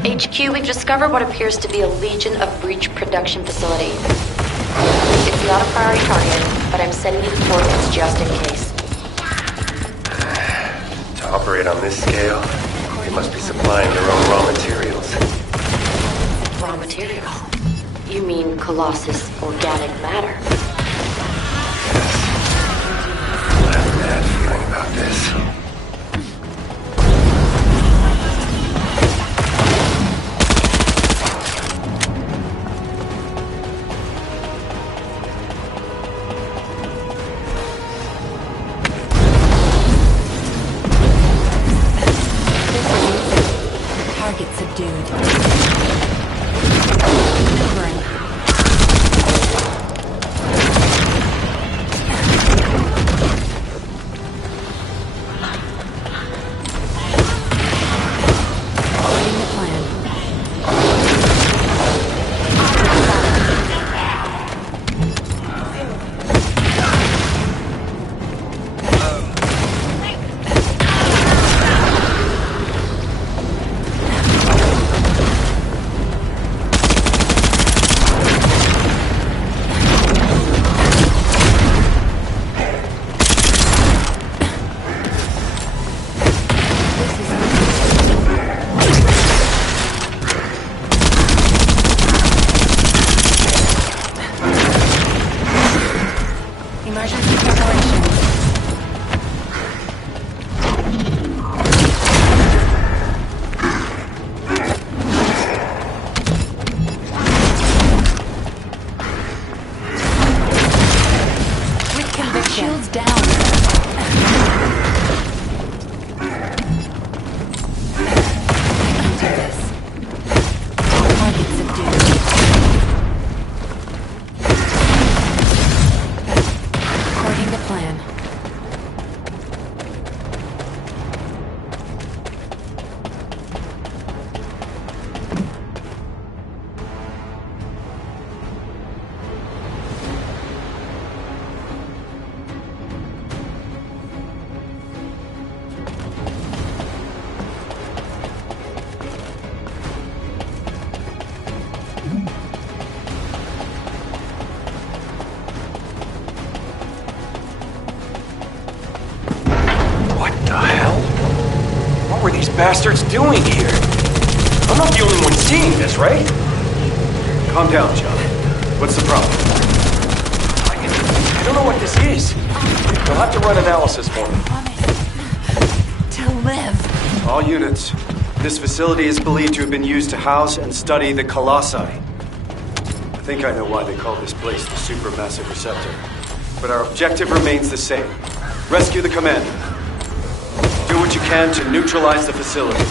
HQ, we've discovered what appears to be a Legion of Breach production facility. It's not a priority target, but I'm sending you coordinates just in case. To operate on this scale, they must be supplying their own raw materials. Raw materials? You mean Colossus organic matter? I have a bad feeling about this. What the hell? What were these bastards doing here? I'm not the only one seeing this, right? Calm down, John. What's the problem? I don't know what this is. You'll have to run analysis for me. To live. All units. This facility is believed to have been used to house and study the Colossi. I think I know why they call this place the Supermassive Receptor. But our objective remains the same. Rescue the commander. Do what you can to neutralize the facility.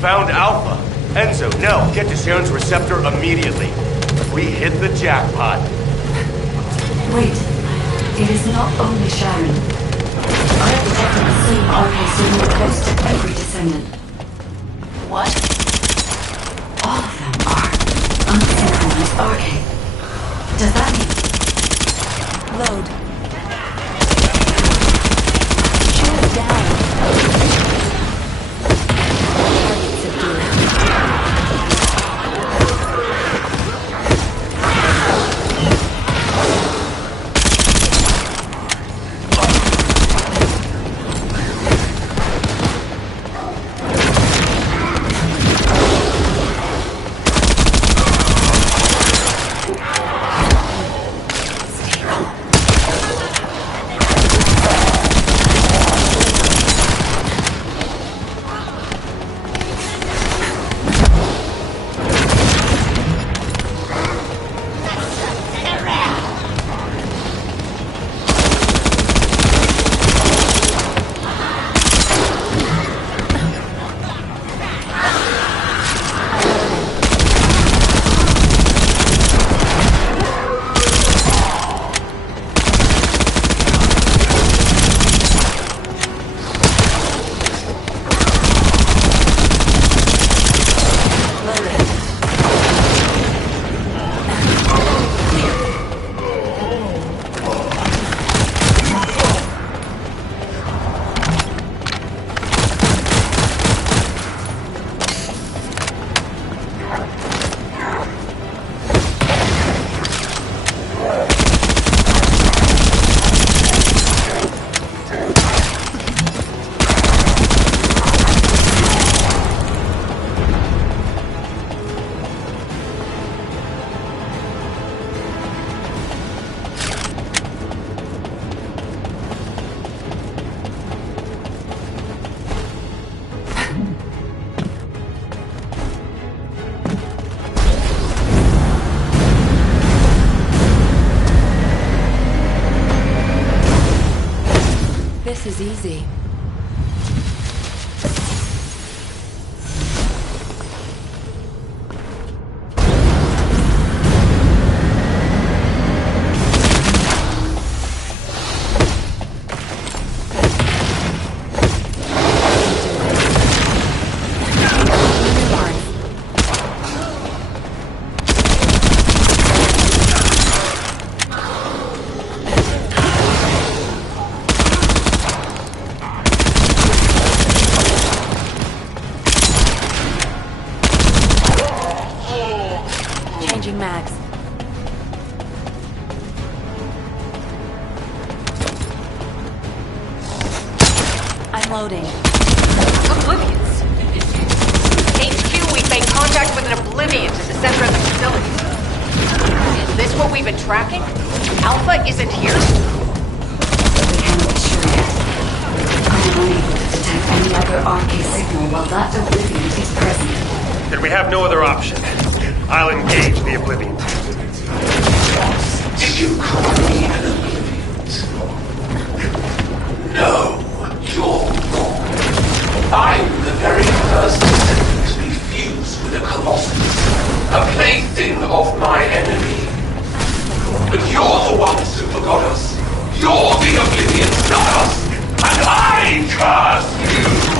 Found Alpha. Enzo, Nell, get to Sharon's receptor immediately. We hit the jackpot. Wait. It is not only Sharon. I have detected the same RK signal close to every descendant. What? All of them are unsynchronized RK. Does that mean... Load. Shoot down. was easy. Mags. I'm loading. Oblivions. HQ, we've made contact with an Oblivion to the center of the facility. Is this what we've been tracking? Alpha isn't here? We cannot be sure yet. I am unable to detect any other RK signal while that Oblivion is present. Then we have no other option. I'll engage the Oblivion. Did you call me an Oblivion? No, you're wrong. I'm the very first descendant to be fused with a Colossus, a plaything of my enemy. But you're the ones who forgot us. You're the Oblivions, not us. And I curse you!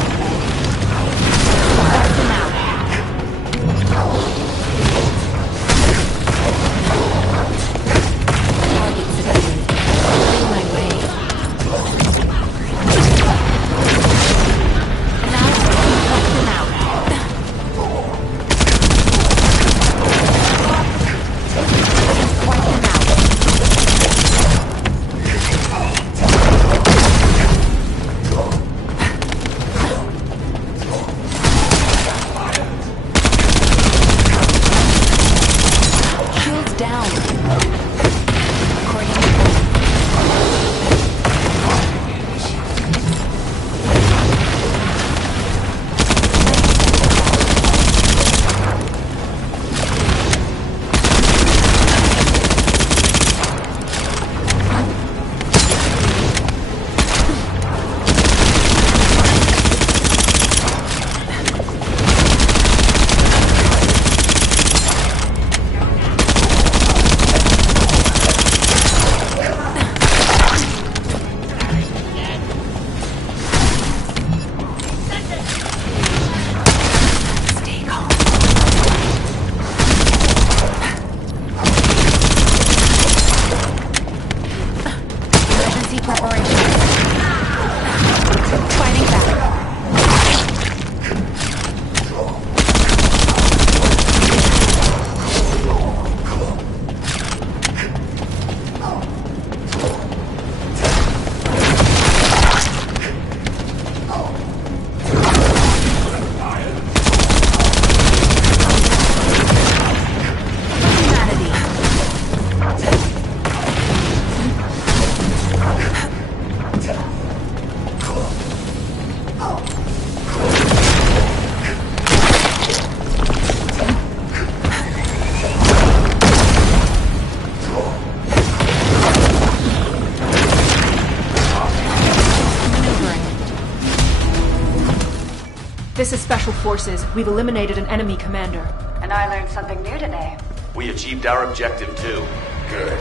This is Special Forces. We've eliminated an enemy commander. And I learned something new today. We achieved our objective, too. Good.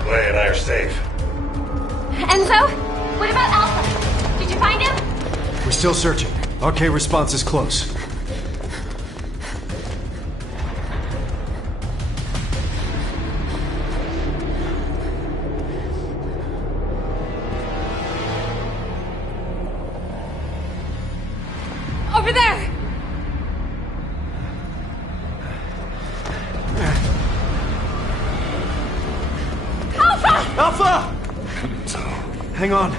Clay and I are safe. Enzo? What about Alpha? Did you find him? We're still searching. RK response is close. Over there! Alpha! Alpha! Hang on.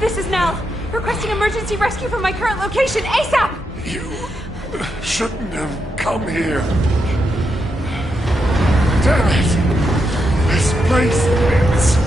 This is Nell. Requesting emergency rescue from my current location, ASAP! You shouldn't have come here. Damn it! This place is...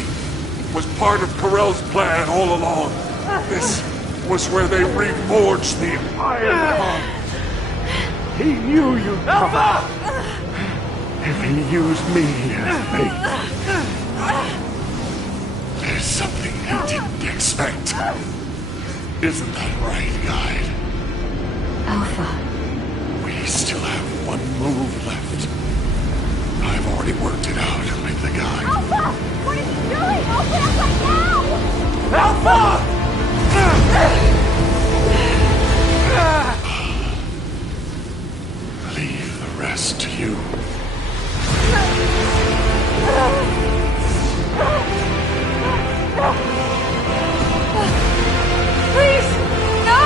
facility was part of Corell's plan all along. This was where they reforged the Iron Heart. He knew you'd come. If he used me as bait. There's something you didn't expect. Isn't that right, Guide? Alpha. We still have one move left. I've already worked it out with the guy. Alpha! What are you doing? Open up right now! Alpha! Leave the rest to you. Please, no!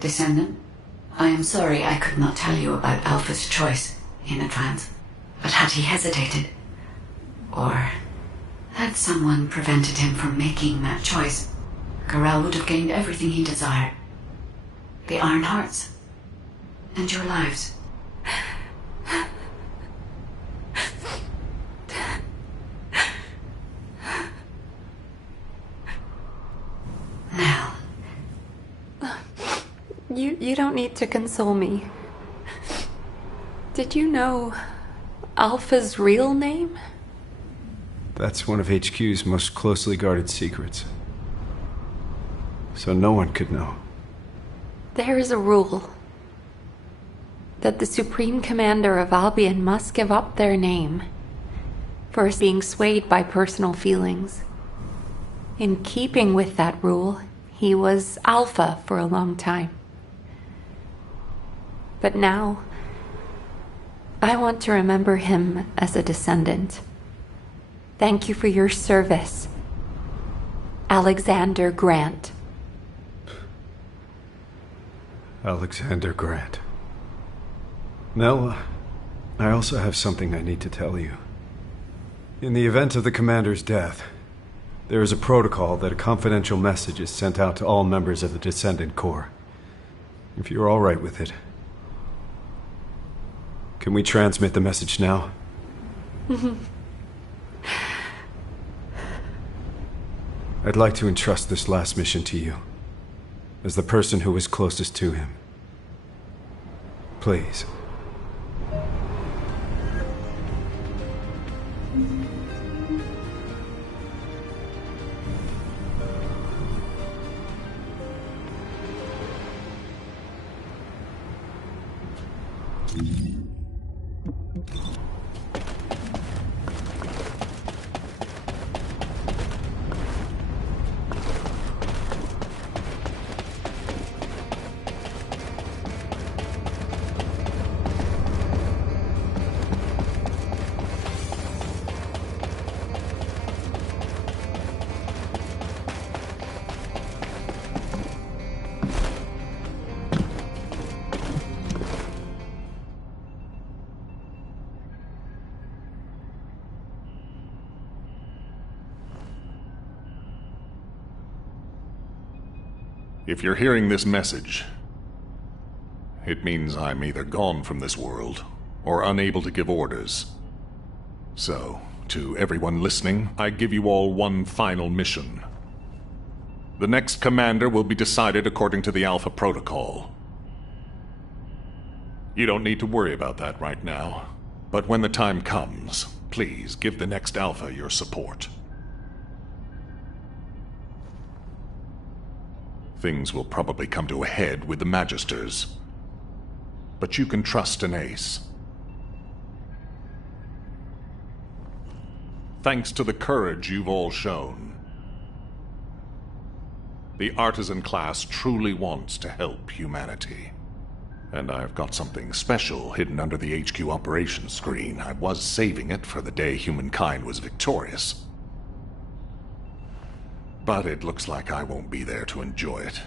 Descendant, I am sorry I could not tell you about Alpha's choice in advance. But had he hesitated, or had someone prevented him from making that choice, Corell would have gained everything he desired. The Iron Hearts, and your lives. You don't need to console me. Did you know Alpha's real name? That's one of HQ's most closely guarded secrets. So no one could know. There is a rule that the Supreme Commander of Albion must give up their name for being swayed by personal feelings. In keeping with that rule, he was Alpha for a long time. But now, I want to remember him as a descendant. Thank you for your service, Alexander Grant. Alexander Grant. Nell, I also have something I need to tell you. In the event of the Commander's death, there is a protocol that a confidential message is sent out to all members of the Descendant Corps. If you're all right with it, can we transmit the message now? I'd like to entrust this last mission to you, as the person who was closest to him. Please. If you're hearing this message, it means I'm either gone from this world or unable to give orders. So, to everyone listening, I give you all one final mission. The next commander will be decided according to the Alpha Protocol. You don't need to worry about that right now, but when the time comes, please give the next Alpha your support. Things will probably come to a head with the Magisters, but you can trust an ace. Thanks to the courage you've all shown, the artisan class truly wants to help humanity. And I've got something special hidden under the HQ operations screen. I was saving it for the day humankind was victorious. But it looks like I won't be there to enjoy it.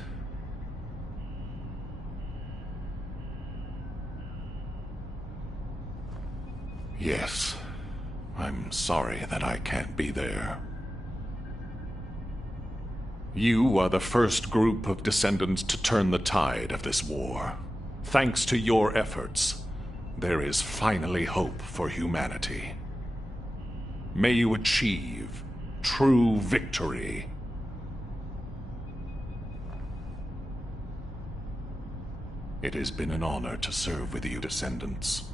Yes, I'm sorry that I can't be there. You are the first group of descendants to turn the tide of this war. Thanks to your efforts, there is finally hope for humanity. May you achieve true victory. It has been an honor to serve with you, descendants.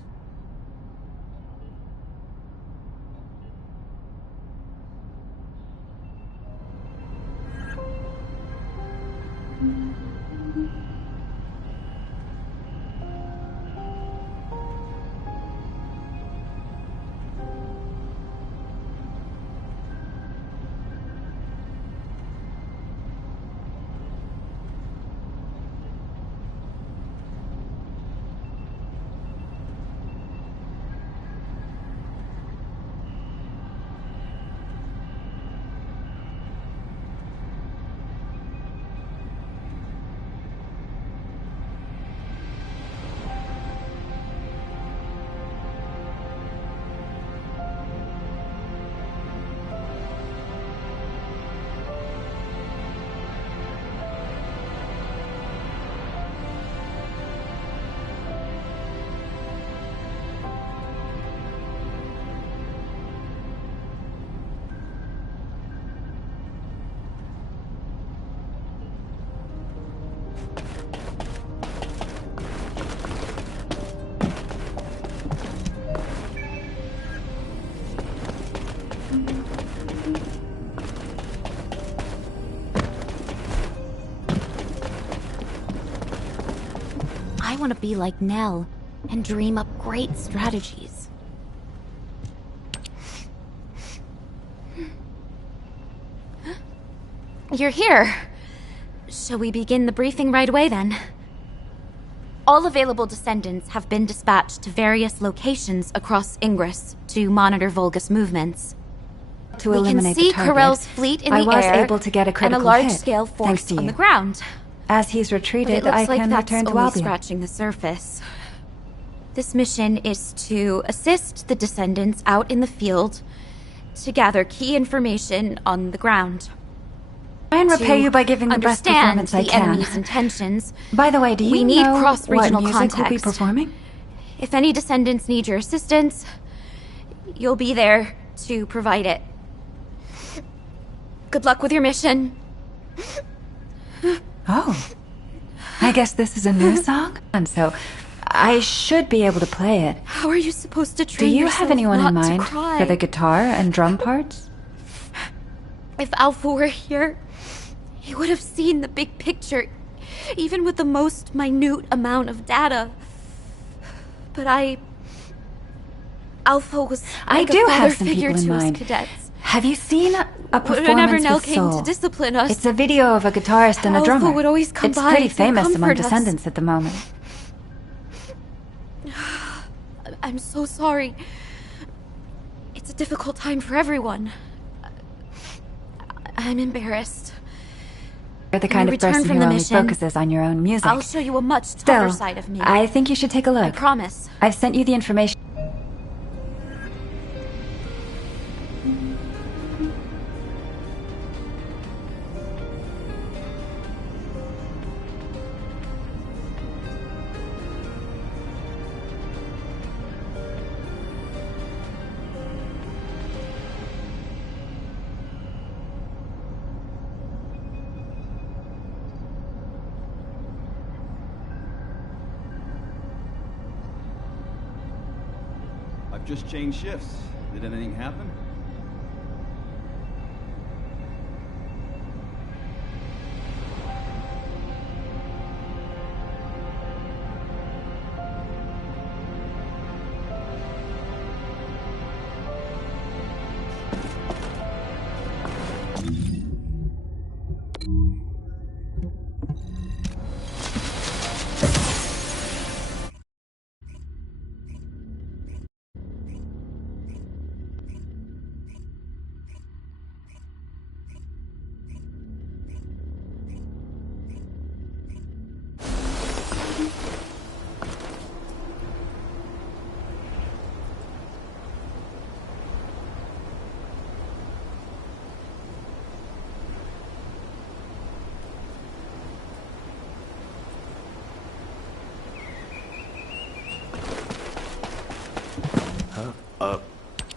want to be like Nell and dream up great strategies. You're here. Shall we begin the briefing right away, then? All available descendants have been dispatched to various locations across Ingress to monitor Vulgus movements. To eliminate the target, we can see Corell's fleet in the air I was able to get a critical and a hit, large-scale thanks force to on you. the ground. As he's retreated, But it looks I like can that's return to only Albion. scratching the surface. This mission is to assist the descendants out in the field to gather key information on the ground. Try and repay you by giving the best understand performance I the can. enemy's intentions. By the way, do you we need know cross-regional what music context. we'll be performing? If any descendants need your assistance, you'll be there to provide it. Good luck with your mission. Oh. I guess this is a new song? And so, I should be able to play it. How are you supposed to Do train you yourself have anyone not in mind to cry? for the guitar and drum parts? If Alpha were here, he would have seen the big picture, even with the most minute amount of data. But Alpha was like I do a father have some figure people in to us mind. cadets. Have you seen a performance Whenever Nell with came soul? to discipline us, It's a video of a guitarist and a Alpha drummer. would always come it's by pretty to famous among comfort us. descendants at the moment. I'm so sorry. It's a difficult time for everyone. I'm embarrassed. You're the When kind we of return person from who the only mission, focuses on your own music. I'll show you a much tougher Still, side of me. I think you should take a look. I promise. I've sent you the information. I've just changed shifts. Did anything happen?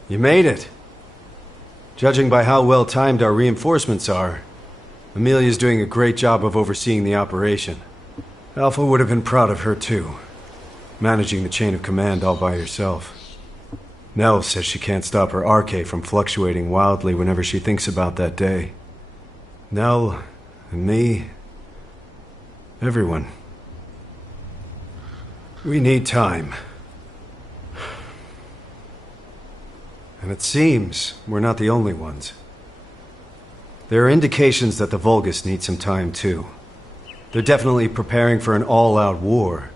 You made it. Judging by how well timed our reinforcements are, Amelia's doing a great job of overseeing the operation. Alpha would have been proud of her too, managing the chain of command all by herself. Nell says she can't stop her RK from fluctuating wildly whenever she thinks about that day. Nell, and me, everyone. We need time. And it seems we're not the only ones. There are indications that the Vulgus need some time too. They're definitely preparing for an all-out war,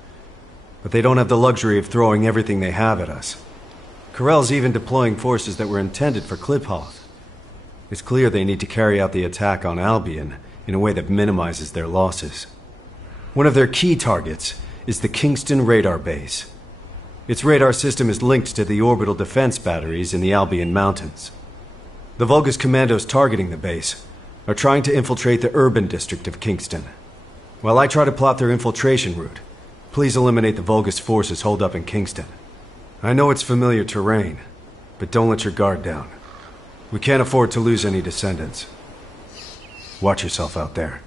but they don't have the luxury of throwing everything they have at us. Corell's even deploying forces that were intended for Kliphoth. It's clear they need to carry out the attack on Albion in a way that minimizes their losses. One of their key targets is the Kingston radar base. Its radar system is linked to the orbital defense batteries in the Albion Mountains. The Vulgus commandos targeting the base are trying to infiltrate the urban district of Kingston. While I try to plot their infiltration route, please eliminate the Vulgus forces holed up in Kingston. I know it's familiar terrain, but don't let your guard down. We can't afford to lose any descendants. Watch yourself out there.